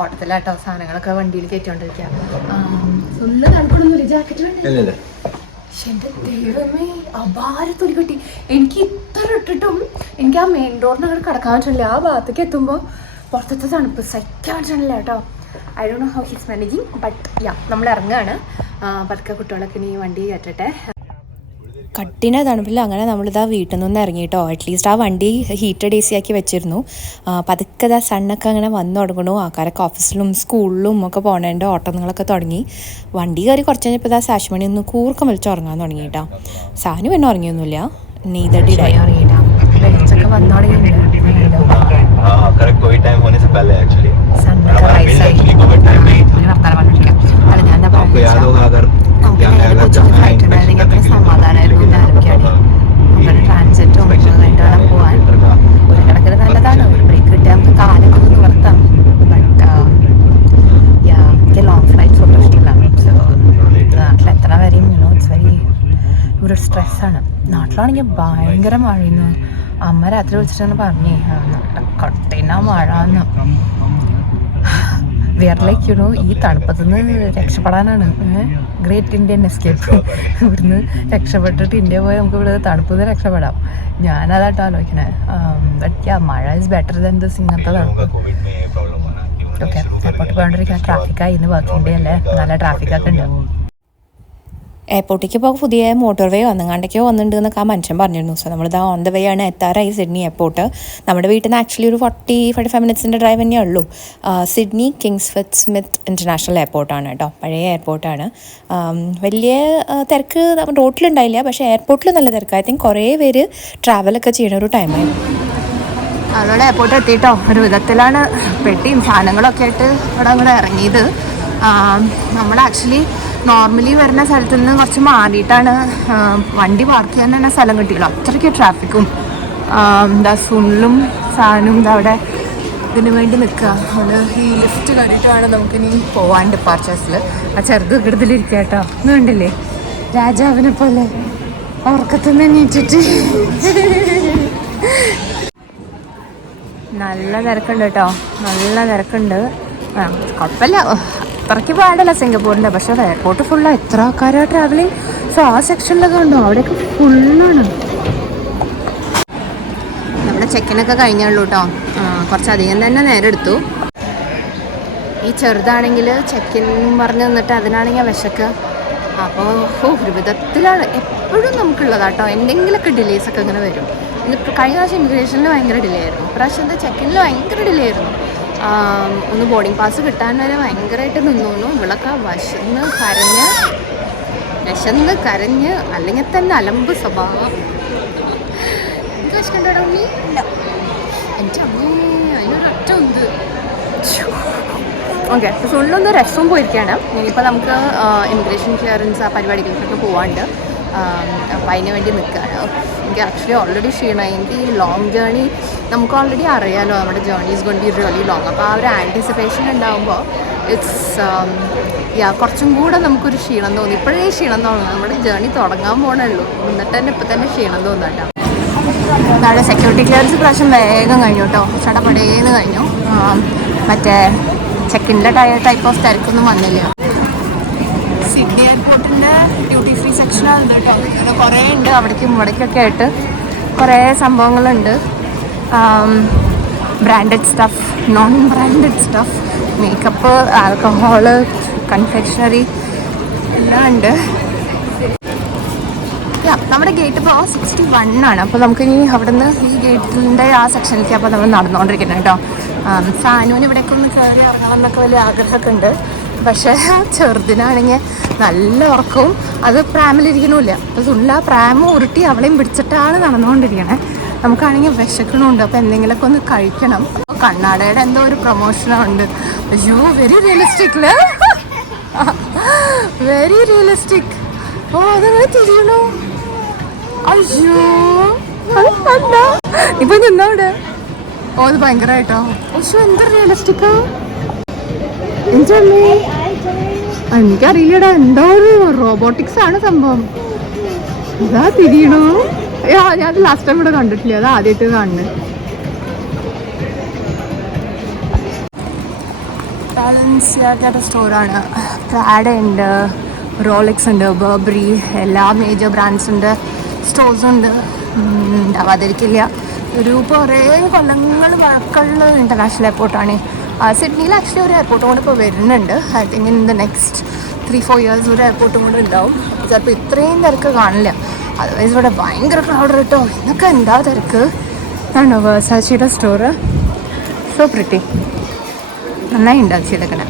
ഓട്ടത്തിലാട്ടോ സാധനങ്ങളൊക്കെ വണ്ടിയിൽ കയറ്റിക്കൊണ്ടിരിക്കുക. ഒന്ന് തണുക്കണമെന്നില്ല. ജാക്കറ്റ് വേണ്ട. എൻ്റെ ദൈവമേ അപാരത്തൊലി കെട്ടി. എനിക്ക് ഇത്ര ഇട്ടിട്ടും എനിക്ക് ആ മെയിൻ ഡോറിന് അങ്ങോട്ട് കിടക്കാൻ പറ്റില്ല. ആ ഭാഗത്തേക്ക് എത്തുമ്പോൾ പുറത്തത്തെ തണുപ്പ് സഹിക്കാൻ പറ്റില്ല കേട്ടോ. I don't know how he's managing. But നമ്മൾ ഇറങ്ങുകയാണ്. പതുക്കെ കുട്ടികളൊക്കെ ഇനി വണ്ടി കയറ്റട്ടെ. കട്ടിന തണുപ്പിൽ അങ്ങനെ നമ്മളിതാ വീട്ടിൽ നിന്ന് ഇറങ്ങിയിട്ടോ. അറ്റ്ലീസ്റ്റ് ആ വണ്ടി ഹീറ്റഡ് AC ആക്കി വെച്ചിരുന്നു. പതുക്കെ ഇതാ സണ്ണൊക്കെ അങ്ങനെ വന്നു തുടങ്ങണു. ആൾക്കാരൊക്കെ ഓഫീസിലും സ്കൂളിലും ഒക്കെ പോകേണ്ട ഓട്ടങ്ങളൊക്കെ തുടങ്ങി. വണ്ടി കയറി കുറച്ച് കഴിഞ്ഞപ്പോൾ ഇതാ സാഷ്മണി ഒന്ന് കൂർക്കം വലിച്ച് ഉറങ്ങാൻ തുടങ്ങി കേട്ടോ. സാനു പിന്നെ ഉറങ്ങിയൊന്നുമില്ല. നെയ്തടിയിലായി വെളിച്ചൊക്കെ വന്നു തുടങ്ങിയിട്ടുണ്ട്. സമാധാനമായിരുന്നു ട്രാൻസിറ്റും കഴിഞ്ഞിട്ട് വേണം പോവാൻ. ഒരു കണക്കിന് നല്ലതാണ്, ഒരു ബ്രേക്ക് കിട്ടിയാൽ നമുക്ക് കാലൊക്കെ ഒന്ന് നിവർത്താം. ബട്ട് എനിക്ക് ലോങ് ഫ്ലൈറ്റ്സ് ഒട്ടും ഇഷ്ടമില്ല. സോ നാട്ടിൽ എത്ര വരെയും ഇറ്റ്സ് വെരി ഒരു സ്ട്രെസ്സാണ്. നാട്ടിലാണെങ്കിൽ ഭയങ്കര മഴയെന്ന് അമ്മ രാത്രി വിളിച്ചിട്ടാണ് പറഞ്ഞേ, കട്ടിന മഴ എന്ന്. വിയർലേക്കണോ ഈ തണുപ്പത്തുനിന്ന് രക്ഷപ്പെടാനാണ് ഗ്രേറ്റ് ഇന്ത്യൻ എസ്കേപ്പ്. ഇവിടുന്ന് രക്ഷപ്പെട്ടിട്ട് ഇന്ത്യ പോയി നമുക്ക് ഇവിടെ തണുപ്പിൽ നിന്ന് രക്ഷപ്പെടാം. ഞാനതാട്ടോ ആലോചിക്കണേ. ബട്ട് മഴ ഇസ് ബെറ്റർ ദാൻ ദിസ് ഇങ്ങനത്തെ തണുപ്പ്. ഓക്കെ, എയർപോർട്ടിൽ പോകേണ്ടിരിക്കാൻ ട്രാഫിക്കായി. ഇന്ന് വർക്കിംഗ് ഡേ അല്ലേ, നല്ല ട്രാഫിക്കൊക്കെ ഉണ്ട്. എയർപോർട്ടിലേക്ക് ഇപ്പോൾ പുതിയ മോട്ടോർ വേ വന്നങ്ങാണ്ടൊക്കെയോ വന്നിട്ടുണ്ട് എന്നൊക്കെ ആ മനുഷ്യൻ പറഞ്ഞിരുന്നു. സോ നമ്മളിതാ ഓൺ ദ വേ ആണ്, എത്താറായി സിഡ്നി എയർപോർട്ട്. നമ്മുടെ വീട്ടിൽ നിന്ന് ആക്ച്വലി ഒരു 45 മിനിറ്റ്സിൻ്റെ ഡ്രൈവ് തന്നെയേ ഉള്ളൂ. സിഡ്നി കിങ്സ്ഫോർഡ് സ്മിത്ത് ഇൻ്റർനാഷണൽ എയർപോർട്ടാണ് കേട്ടോ, പഴയ എയർപോർട്ടാണ്. വലിയ തിരക്ക് റോട്ടിലുണ്ടായില്ല, പക്ഷേ എയർപോർട്ടിൽ നല്ല തിരക്ക്. ഐ തിങ്ക് കുറേ പേര് ട്രാവലൊക്കെ ചെയ്യണ ഒരു ടൈമായിരുന്നു. അതോടെ എയർപോർട്ട് എത്തിയിട്ടോ. ഒരു വിധത്തിലാണ് പെട്ടിയും സാധനങ്ങളൊക്കെ ആയിട്ട് ഇവിടെ അങ്ങോട്ട് ഇറങ്ങിയത്. നമ്മൾ ആക്ച്വലി നോർമലി വരുന്ന സ്ഥലത്തു നിന്ന് കുറച്ച് മാറിയിട്ടാണ് വണ്ടി പാർക്ക് ചെയ്യാൻ തന്നെ സ്ഥലം കിട്ടിയുള്ളൂ. അത്രയ്ക്ക് ട്രാഫിക്കും എന്താ സുള്ളും സാധനവും ഇതാ അവിടെ ഇതിന് വേണ്ടി നിൽക്കുക. അത് ഈ ലിഫ്റ്റ് കയറിയിട്ട് വേണം നമുക്കിനി പോവാൻ ഡിപ്പാർച്ചേഴ്സിൽ. ആ ചെറുത് കിടത്തിലിരിക്കുക കേട്ടോ. ഒന്നും കണ്ടില്ലേ, രാജാവിനെ പോലെ ഉറക്കത്തുനിന്ന് എണീറ്റിട്ട്. നല്ല തിരക്കുണ്ട് കേട്ടോ, നല്ല തിരക്കുണ്ട്. കുഴപ്പമില്ല, അത്രയ്ക്ക് പാടില്ല സിംഗപ്പൂരിൻ്റെ. പക്ഷേ എയർപോർട്ട് ഫുള്ളാണ്. എത്ര ആൾക്കാരാണ് ട്രാവലിങ്. സോ ആ സെക്ഷനിലൊക്കെ ഉണ്ടോ, അവിടെയൊക്കെ ഫുള്ളാണ്. നമ്മുടെ ചെക്കിനൊക്കെ കഴിഞ്ഞുള്ളൂ കേട്ടോ. കുറച്ചധികം തന്നെ നേരം എടുത്തു. ഈ ചെറുതാണെങ്കിൽ ചെക്കിൻ പറഞ്ഞ് നിന്നിട്ട് അതിനാണെങ്കിൽ വിശക്ക്. അപ്പോൾ ഒരു വിധത്തിലാണ് എപ്പോഴും നമുക്കുള്ളതാട്ടോ. എന്തെങ്കിലുമൊക്കെ ഡിലേസൊക്കെ ഇങ്ങനെ വരും. ഇത് കഴിഞ്ഞ പ്രാവശ്യം ഇമിഗ്രേഷനിൽ ഭയങ്കര ഡിലേ ആയിരുന്നു. ഇപ്രാവശ്യം എന്താ ചെക്കിനിൽ ഭയങ്കര ഡിലേ ആയിരുന്നു. ഒന്ന് ബോർഡിംഗ് പാസ് കിട്ടാൻ വരെ ഭയങ്കരമായിട്ട് നിന്നു. ഇവളൊക്കെ വിശന്ന് കരഞ്ഞ് അല്ലെങ്കിൽ തന്നെ അലമ്പ് സ്വഭാവം. എനിക്ക് വിശക്കണ്ടോ ഉണ്ണി? ഇല്ല, എൻ്റെ അമ്മ അതിനൊരൊറ്റ ഉണ്ട്. ഓക്കെ, ഫുള്ളൊന്ന് റെസ്റ്റും പോയിരിക്കുകയാണ്. ഇനിയിപ്പോൾ നമുക്ക് ഇമിഗ്രേഷൻ ക്ലിയറൻസ് ആ പരിപാടികൾക്കൊക്കെ പോകാണ്ട്. അപ്പോൾ അതിന് വേണ്ടി നിൽക്കുകയാണ്. എനിക്ക് ആക്ച്വലി ഓൾറെഡി ക്ഷീണമായി. എനിക്ക് ഈ ലോങ് ജേർണി നമുക്ക് ഓൾറെഡി അറിയാമല്ലോ, നമ്മുടെ journey is gonna be really long. അപ്പോൾ ആ ഒരു ആൻറ്റിസിപ്പേഷൻ ഉണ്ടാകുമ്പോൾ ഇറ്റ്സ് കുറച്ചും കൂടെ നമുക്കൊരു ക്ഷീണം തോന്നി. ഇപ്പോഴേ ക്ഷീണം തോന്നുന്നു. നമ്മുടെ ജേർണി തുടങ്ങാൻ പോകണുള്ളൂ, എന്നിട്ട് തന്നെ ഇപ്പം തന്നെ ക്ഷീണം തോന്നുന്നുണ്ടോ. നമ്മുടെ സെക്യൂരിറ്റി ക്ലിയറൻസ് പ്രാവശ്യം വേഗം കഴിഞ്ഞു കേട്ടോ, ചടപടേന്ന് കഴിഞ്ഞു. മറ്റേ ചെക്കിൻ്റെ ടൈപ്പ് ഓഫ് തിരക്കൊന്നും വന്നില്ല. സിഡ്നി എയർപോർട്ടിൻ്റെ ഡ്യൂട്ടി ഫ്രീ സെക്ഷനാണ് കേട്ടോ. അത് കുറേ ഉണ്ട്, അവിടേക്കും ഇവിടേക്കൊക്കെ ആയിട്ട് കുറേ സംഭവങ്ങളുണ്ട്. Branded stuff, non branded stuff, makeup, alcohol, confectionery എല്ലാം ഉണ്ട്. നമ്മുടെ ഗേറ്റ് ഇപ്പോൾ 61 ആണ്. അപ്പോൾ നമുക്കിനി അവിടെ നിന്ന് ഈ ഗേറ്റിൻ്റെ ആ സെക്ഷനിലേക്ക് അപ്പോൾ നമ്മൾ നടന്നുകൊണ്ടിരിക്കുന്നത് കേട്ടോ. സാനുവിന് ഇവിടേക്ക് ഒന്ന് കയറി ഇറങ്ങണം എന്നൊക്കെ വലിയ ആഗ്രഹമൊക്കെ ഉണ്ട്. പക്ഷേ ചെറുതിനാണെങ്കിൽ നല്ല ഉറക്കവും, അത് പ്രാമിലിരിക്കണമില്ല. അപ്പോൾ സുള്ള പ്രാമ് ഉരുട്ടി അവളെയും പിടിച്ചിട്ടാണ് നടന്നുകൊണ്ടിരിക്കണേ. നമുക്കാണെങ്കിൽ വിശക്കണമുണ്ട്. അപ്പോൾ എന്തെങ്കിലുമൊക്കെ ഒന്ന് കഴിക്കണം. കണ്ണാടയുടെ എന്തോ ഒരു പ്രൊമോഷനുണ്ട്. അയ്യോ, വെരി റിയലിസ്റ്റിക്, വെരി റിയലിസ്റ്റിക്. ഓ, അതങ്ങനെ തിരിയണോ? അയ്യോ, അല്ല ഇപ്പൊ നിന്നവിടെ. ഓ, അത് ഭയങ്കരമായിട്ടോ. പക്ഷെ എന്താ റിയലിസ്റ്റിക്കാ. എനിക്കറിയില്ലടാ, എന്തോ ഒരു റോബോട്ടിക്സ് ആണ് സംഭവം. ഇതാ തിരിയണോ? ഞാൻ ലാസ്റ്റ് ടൈം ഇവിടെ കണ്ടിട്ടില്ല, അത് ആദ്യമായിട്ട് കാണുന്നത്. ബാലൻസിയാഗയുടെ സ്റ്റോറാണ്. പ്രാഡ ഉണ്ട്, റോളക്സ് ഉണ്ട്, ബർബറി, എല്ലാ മേജർ ബ്രാൻഡ്സിൻ്റെ സ്റ്റോഴ്സുണ്ട്. ഉണ്ടാവാതിരിക്കില്ല. ഒരു കുറേ കൊല്ലങ്ങൾ വഴക്കമുള്ള ഇൻ്റർനാഷണൽ എയർപോർട്ടാണ്. സിഡ്നിയിൽ ആക്ച്വലി ഒരു എയർപോർട്ട് കൊണ്ട് ഇപ്പോൾ വരുന്നുണ്ട്. I think in the next 3-4 years ഒരു എയർപോർട്ടും കൂടെ ഉണ്ടാവും. ചിലപ്പോൾ ഇത്രയും തിരക്ക് കാണില്ല. അതർവൈസ് ഇവിടെ ഭയങ്കര ക്രൗഡ് കേട്ടോ. ഇന്നൊക്കെ എന്താ തിരക്ക്. ആണോ വേഴ്സാച്ചിയുടെ സ്റ്റോറ്. സോ പ്രിറ്റി, നന്നായി ഉണ്ടാവും ചെയ്തേക്കണേ.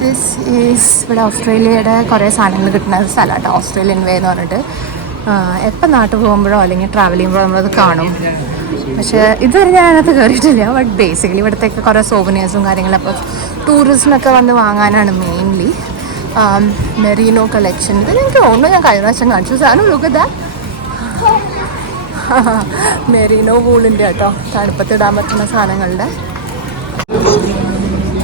ദിസ് ഈസ് ഇവിടെ ഓസ്ട്രേലിയയുടെ കുറേ സാധനങ്ങൾ കിട്ടുന്ന ഒരു സ്ഥലമാട്ടോ, ഓസ്ട്രേലിയൻ വേ എന്ന് പറഞ്ഞിട്ട്. എപ്പോൾ നാട്ടിൽ പോകുമ്പോഴോ അല്ലെങ്കിൽ ട്രാവൽ ചെയ്യുമ്പോഴോ നമ്മളത് കാണും. പക്ഷേ ഇതുവരെ ഞാൻ അതിനകത്ത് കയറിയിട്ടില്ല. ബട്ട് ബേസിക്കലി ഇവിടത്തേക്ക് കുറേ സോവനിയേഴ്സും കാര്യങ്ങളും അപ്പോൾ ടൂറിസ്റ്റിനൊക്കെ വന്ന് വാങ്ങാനാണ് മെയിൻലി. മെറീനോ കളക്ഷൻ ഇത് എനിക്ക് തോന്നുന്നു ഞാൻ കഴിഞ്ഞ പ്രാവശ്യം കാണിച്ചു. സാധനം നോക്കതാ മെറീനോ വൂളിൻ്റെ കേട്ടോ, തണുപ്പത്തിടാൻ പറ്റുന്ന സാധനങ്ങളുടെ.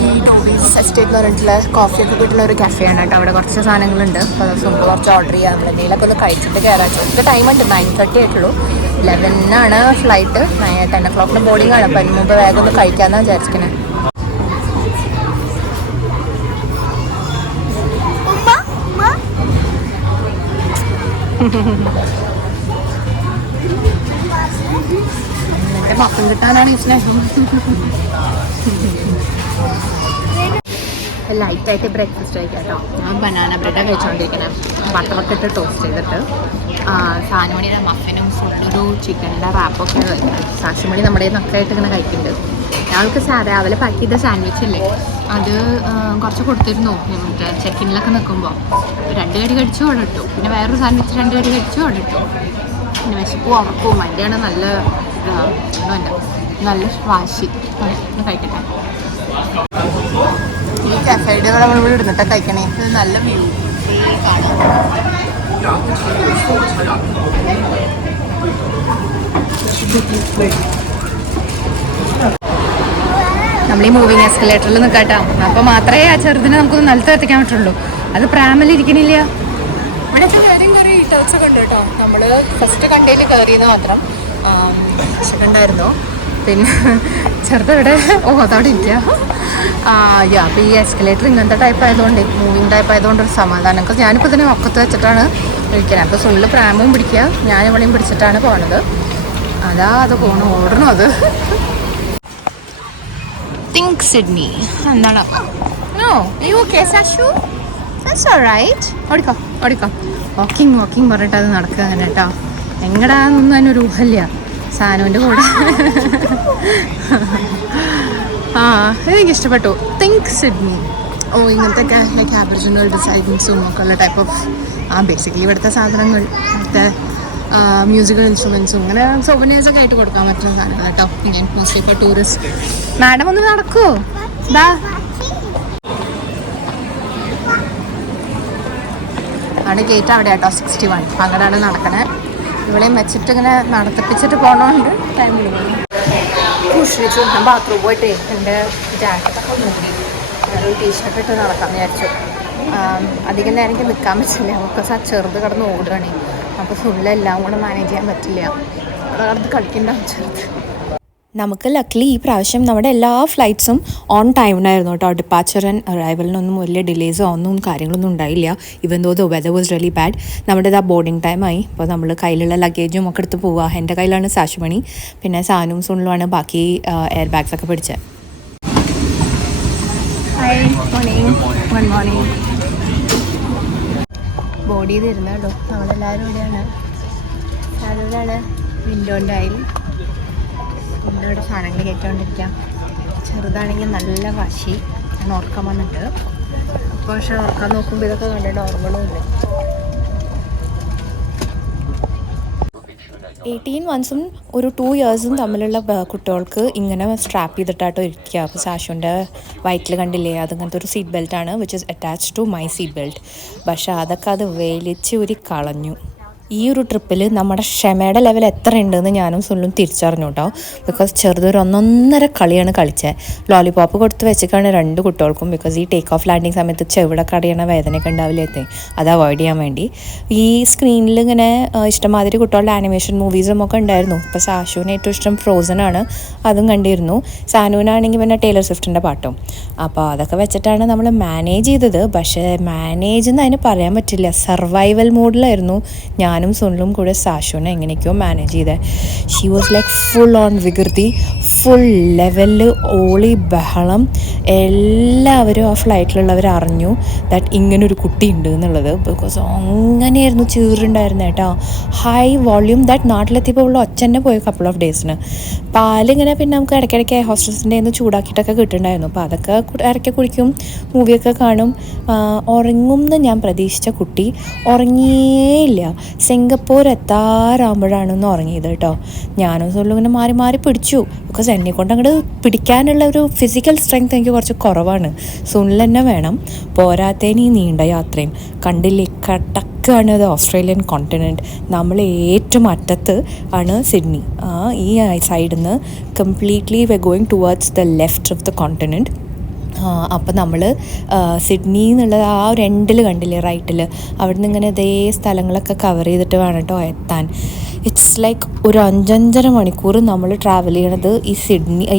ഈ ടോബീസ് എസ്റ്റേറ്റ് എന്ന് പറഞ്ഞിട്ടുള്ള കോഫിയൊക്കെ കിട്ടുന്ന ഒരു കഫേയാണ് കേട്ടോ. അവിടെ കുറച്ച് സാധനങ്ങളുണ്ട്. അപ്പോൾ അത് മുമ്പ് കുറച്ച് ഓർഡർ ചെയ്യാം. നമ്മൾ എന്തെങ്കിലുമൊക്കെ ഒന്ന് കഴിച്ചിട്ട് കയറാൻ. ഇത് ടൈമുണ്ട്, 9:30 ആയിട്ടുള്ളൂ. 11 ഫ്ലൈറ്റ്. 10 o'clock ബോർഡിംഗ് ആണ്. അപ്പം അതിന് മുമ്പ് വേഗം ഒന്ന് കഴിക്കാമെന്നാണ് വിചാരിക്കുന്നത്. എൻ്റെ മക്കം കിട്ടാനാണ് ഈ സ്നേഹം. ലൈറ്റായിട്ട് ബ്രേക്ക്ഫാസ്റ്റ് കഴിക്കാം കേട്ടോ. ഞാൻ ബനാന ബ്രെഡാണ് കഴിച്ചുകൊണ്ടിരിക്കുന്നത്. ബട്ടറൊക്കെ ഇട്ട് ടോസ്റ്റ് ചെയ്തിട്ട്. സാനുമണിയുടെ മഫിനും ഫുഡൊരു ചിക്കൻ്റെ റാപ്പൊക്കെ കഴിക്കാം. സാശുമണി നമ്മുടെ നക്കായിട്ട് ഇങ്ങനെ കഴിക്കുന്നുണ്ട്. ഞങ്ങൾക്ക് രാവിലെ പാക്ക് ചെയ്ത സാൻഡ്വിച്ച് ഇല്ലേ, അത് കുറച്ച് കൊടുത്തിരുന്നു മറ്റേ ചെക്കിനിലൊക്കെ നിൽക്കുമ്പോൾ. 2 കടി കഴിച്ചു അവിടെ ഇട്ടു. പിന്നെ വേറൊരു സാൻഡ്വിച്ച് 2 കടി കഴിച്ചു അവിടെ ഇട്ടു. പിന്നെ വിശപ്പും ഉറക്കവും അതിൻ്റെയാണ് നല്ല വാശി. കഴിക്കട്ടെ. ഈ കഫേയുടെ നമ്മൾ ഇടുന്നിട്ട് കഴിക്കണേ. ഇത് നല്ല വ്യൂ കാണാം. നമ്മൾ ഈ മൂവിങ് എസ്കലേറ്ററിൽ നിൽക്കാട്ടോ. അപ്പോൾ മാത്രമേ ആ ചെറുതിനെ നമുക്കൊന്ന് നിലത്ത് എത്തിക്കാൻ പറ്റുള്ളൂ. അത് പ്രാമലിരിക്കണില്ല. ഇവിടെ കുറേ ഈട്ടേഴ്സ് ഒക്കെ ഉണ്ട് കേട്ടോ. നമ്മൾ ഫസ്റ്റ് കണ്ടതിൽ കയറിയെന്ന് മാത്രം. കണ്ടായിരുന്നോ? പിന്നെ ചെറുതവിടെ അതവിടെ ഇല്ല. അപ്പോൾ ഈ എസ്കലേറ്റർ ഇങ്ങനത്തെ ടൈപ്പ് ആയതുകൊണ്ട്, മൂവിങ് ടൈപ്പ് ആയതുകൊണ്ട് ഒരു സമാധാനം. ബിക്കോസ് ഞാനിപ്പോൾ ഇതിനെ ഒക്കത്ത് വെച്ചിട്ടാണ് കഴിക്കുന്നത്. അപ്പോൾ ഫുള്ള് പ്രാമും പിടിക്കുക, ഞാനിവിടെയും പിടിച്ചിട്ടാണ് പോണത്. അത് പോകണം, ഓടണം. അത് തിങ്ക് സിഡ്നി എന്താണ്? ഓടിക്കോ. വാക്കിംഗ് പറഞ്ഞിട്ട് അത് നടക്കുക അങ്ങനെ കേട്ടോ. എങ്ങടാന്നൊന്നും അതിനൊരു ഊഹമില്ല. സാനുവിൻ്റെ കൂടെ. എനിക്ക് ഇഷ്ടപ്പെട്ടു. Think Sydney. ഇങ്ങനത്തെ ലൈക്ക് ആബറിജിനൽ ഡിസൈൻസും ഒക്കെ ഉള്ള ടൈപ്പ് ഓഫ് ബേസിക്കലി ഇവിടുത്തെ സാധനങ്ങൾ, ഇവിടുത്തെ മ്യൂസിക്കൽ ഇൻസ്ട്രുമെൻസും അങ്ങനെ സോവനേഴ്സൊക്കെ ആയിട്ട് കൊടുക്കാൻ പറ്റുന്ന സാധനങ്ങൾ കേട്ടോ. ഞാൻ മോസ്റ്റ്ലി ഇപ്പോൾ ടൂറിസ്റ്റ്. മാഡം ഒന്ന് നടക്കുമോ? അവിടെ ഗേറ്റ് അവിടെ കേട്ടോ, 61. അങ്ങനെയാണ് നടക്കണേ. ഇവിടെയും വെച്ചിട്ട് ഇങ്ങനെ നടത്തിപ്പിച്ചിട്ട് പോകണോണ്ട് ടൈമിൽ കുഷിച്ചു. ഞാൻ ബാത്റൂം പോയിട്ടേ എൻ്റെ ജാക്കറ്റൊക്കെ മൂടി ഒരു ടീഷർട്ട് ഇട്ട് നടക്കാമെന്ന് വിചാരിച്ചു. അധികം നേരം എനിക്ക് നിൽക്കാൻ പറ്റില്ല. ബിക്കോസ് ആ ചെറുത് കിടന്ന് ഓടുകയാണേ. അപ്പോൾ ഫുള്ളെല്ലാം കൂടെ മാനേജ് ചെയ്യാൻ പറ്റില്ല. അവിടെ കിടന്ന് കളിക്കേണ്ട ചെറുത്. നമുക്ക് ലക്കിലി ഈ പ്രാവശ്യം നമ്മുടെ എല്ലാ ഫ്ലൈറ്റ്സും ഓൺ ടൈമിനായിരുന്നു കേട്ടോ. ഡിപ്പാച്ചർ ആൻഡ് അറൈവലിനൊന്നും വലിയ ഡിലേസോ ഒന്നും കാര്യങ്ങളൊന്നും ഉണ്ടായില്ല. Even though the weather was really bad. നമ്മുടെ ആ ബോർഡിംഗ് ടൈമായി. അപ്പോൾ നമ്മൾ കയ്യിലുള്ള ലഗേജും ഒക്കെ എടുത്ത് പോവുക. എൻ്റെ കയ്യിലാണ് സാശുമണി, പിന്നെ സാനും സുണിലുമാണ് ബാക്കി എയർ ബാഗ്സൊക്കെ പിടിച്ചത്. Good morning. ബോഡി ചെയ്തിരുന്ന കേട്ടോ. നമ്മളെല്ലാവരും ഇവിടെയാണ്. സാധനമാണ് വിൻഡോൻ്റെ ആയി. വിൻഡോയുടെ സാധനങ്ങൾ കയറ്റിക്കൊണ്ടിരിക്കാം. ചെറുതാണെങ്കിൽ നല്ല വാശി. ഞാൻ ഓർക്കാൻ വന്നിട്ട്. അപ്പോൾ പക്ഷേ ഓർക്കാൻ നോക്കുമ്പോൾ ഇതൊക്കെ കണ്ടിട്ട് ഓർമ്മകളുമില്ല. 18 months ഒരു 2 years തമ്മിലുള്ള കുട്ടികൾക്ക് ഇങ്ങനെ സ്ട്രാപ്പ് ചെയ്തിട്ടാട്ടോ ഇരിക്കുക. അപ്പോൾ സാഷുവിൻ്റെ വയറ്റിൽ കണ്ടില്ലേ, അതങ്ങനത്തെ ഒരു സീറ്റ് ബെൽറ്റാണ് which is attach to my seat belt. പക്ഷേ അതൊക്കെ അത് വലിച്ച് ഒരു കളഞ്ഞു. ഈ ഒരു ട്രിപ്പിൽ നമ്മുടെ ക്ഷമയുടെ ലെവൽ എത്ര ഉണ്ടെന്ന് ഞാനും സുല്ലും തിരിച്ചറിഞ്ഞു കേട്ടോ. ബിക്കോസ് ചെറുതൊരു 1.5 കളിയാണ് കളിച്ചത്. ലോലിപോപ്പ് കൊടുത്ത് വെച്ചിട്ടാണ് 2 കുട്ടികൾക്കും. ബിക്കോസ് ഈ ടേക്ക് ഓഫ് ലാൻഡിങ് സമയത്ത് ചെവിടെ കടയണ വേദനയൊക്കെ ഉണ്ടാവില്ലേ, അത് അവോയ്ഡ് ചെയ്യാൻ വേണ്ടി. ഈ സ്ക്രീനിൽ ഇങ്ങനെ ഇഷ്ടമാതിരി കുട്ടികളുടെ ആനിമേഷൻ മൂവീസും ഒക്കെ ഉണ്ടായിരുന്നു. ഇപ്പോൾ സാഷുവിന് ഏറ്റവും ഇഷ്ടം ഫ്രോസൺ ആണ്, അതും കണ്ടിരുന്നു. സാനുവിനാണെങ്കിൽ പിന്നെ ടേലർ സ്വിഫ്റ്റിൻ്റെ പാട്ടും. അപ്പോൾ അതൊക്കെ വെച്ചിട്ടാണ് നമ്മൾ മാനേജ് ചെയ്തത്. പക്ഷേ മാനേജ് എന്ന് അതിന് പറയാൻ പറ്റില്ല. സർവൈവൽ മോഡിലായിരുന്നു ഞാനും ഞാനും സുനിലും കൂടെ സാഷുവിനെ എങ്ങനെയൊക്കെയോ മാനേജ് ചെയ്തേ. She was like full on വികൃതി, ഫുൾ ലെവലിൽ ഓളി ബഹളം. എല്ലാവരും ആ ഫ്ലൈറ്റിലുള്ളവർ അറിഞ്ഞു ദാറ്റ് ഇങ്ങനൊരു കുട്ടി ഉണ്ട് എന്നുള്ളത്. ബിക്കോസ് അങ്ങനെയായിരുന്നു ചീറുണ്ടായിരുന്നത് കേട്ടോ. ഹൈ വോള്യൂം ദാറ്റ് നാട്ടിലെത്തിയപ്പോൾ ഉള്ള ഒച്ചന്നെ പോയ കപ്പിൾ ഓഫ് ഡേയ്സിന്. പാലിങ്ങനെ പിന്നെ നമുക്ക് ഇടയ്ക്കിടയ്ക്ക് ഹോസ്റ്റൽസിൻ്റെ നിന്ന് ചൂടാക്കിയിട്ടൊക്കെ കിട്ടുന്നുണ്ടായിരുന്നു. അപ്പോൾ അതൊക്കെ ഇടയ്ക്ക് കുടിക്കും, മൂവിയൊക്കെ കാണും. ഉറങ്ങും എന്ന് ഞാൻ പ്രതീക്ഷിച്ച കുട്ടി ഉറങ്ങിയേയില്ല. സിംഗപ്പൂർ എത്താറാകുമ്പോഴാണെന്ന് ഉറങ്ങിയത് കേട്ടോ. ഞാനും സുനിലും ഇങ്ങനെ മാറി മാറി പിടിച്ചു. ബിക്കോസ് എന്നെ കൊണ്ട് അങ്ങോട്ട് പിടിക്കാനുള്ള ഒരു ഫിസിക്കൽ സ്ട്രെങ്ത് എനിക്ക് കുറച്ച് കുറവാണ്. സുനിൽ തന്നെ വേണം. പോരാത്തതിന് ഈ നീണ്ട യാത്രയും കണ്ടില്ലേ, കട്ടക്കാണ് അത് ഓസ്ട്രേലിയൻ കോണ്ടിനെൻറ്റ്. നമ്മൾ ഏറ്റവും അറ്റത്ത് ആണ് സിഡ്നി. ഈ സൈഡിൽ നിന്ന് കംപ്ലീറ്റ്ലി വെ going towards the left of the continent. അപ്പം നമ്മൾ സിഡ്നി എന്നുള്ളത് ആ ഒരു എൻഡിൽ കണ്ടില്ലേ, റൈറ്റിൽ, അവിടെ നിന്ന് ഇങ്ങനെ ഇതേ സ്ഥലങ്ങളൊക്കെ കവർ ചെയ്തിട്ട് വേണം കേട്ടോ എത്താൻ. ഇറ്റ്സ് ലൈക്ക് ഒരു 5-5.5 മണിക്കൂർ നമ്മൾ ട്രാവൽ ചെയ്യണത്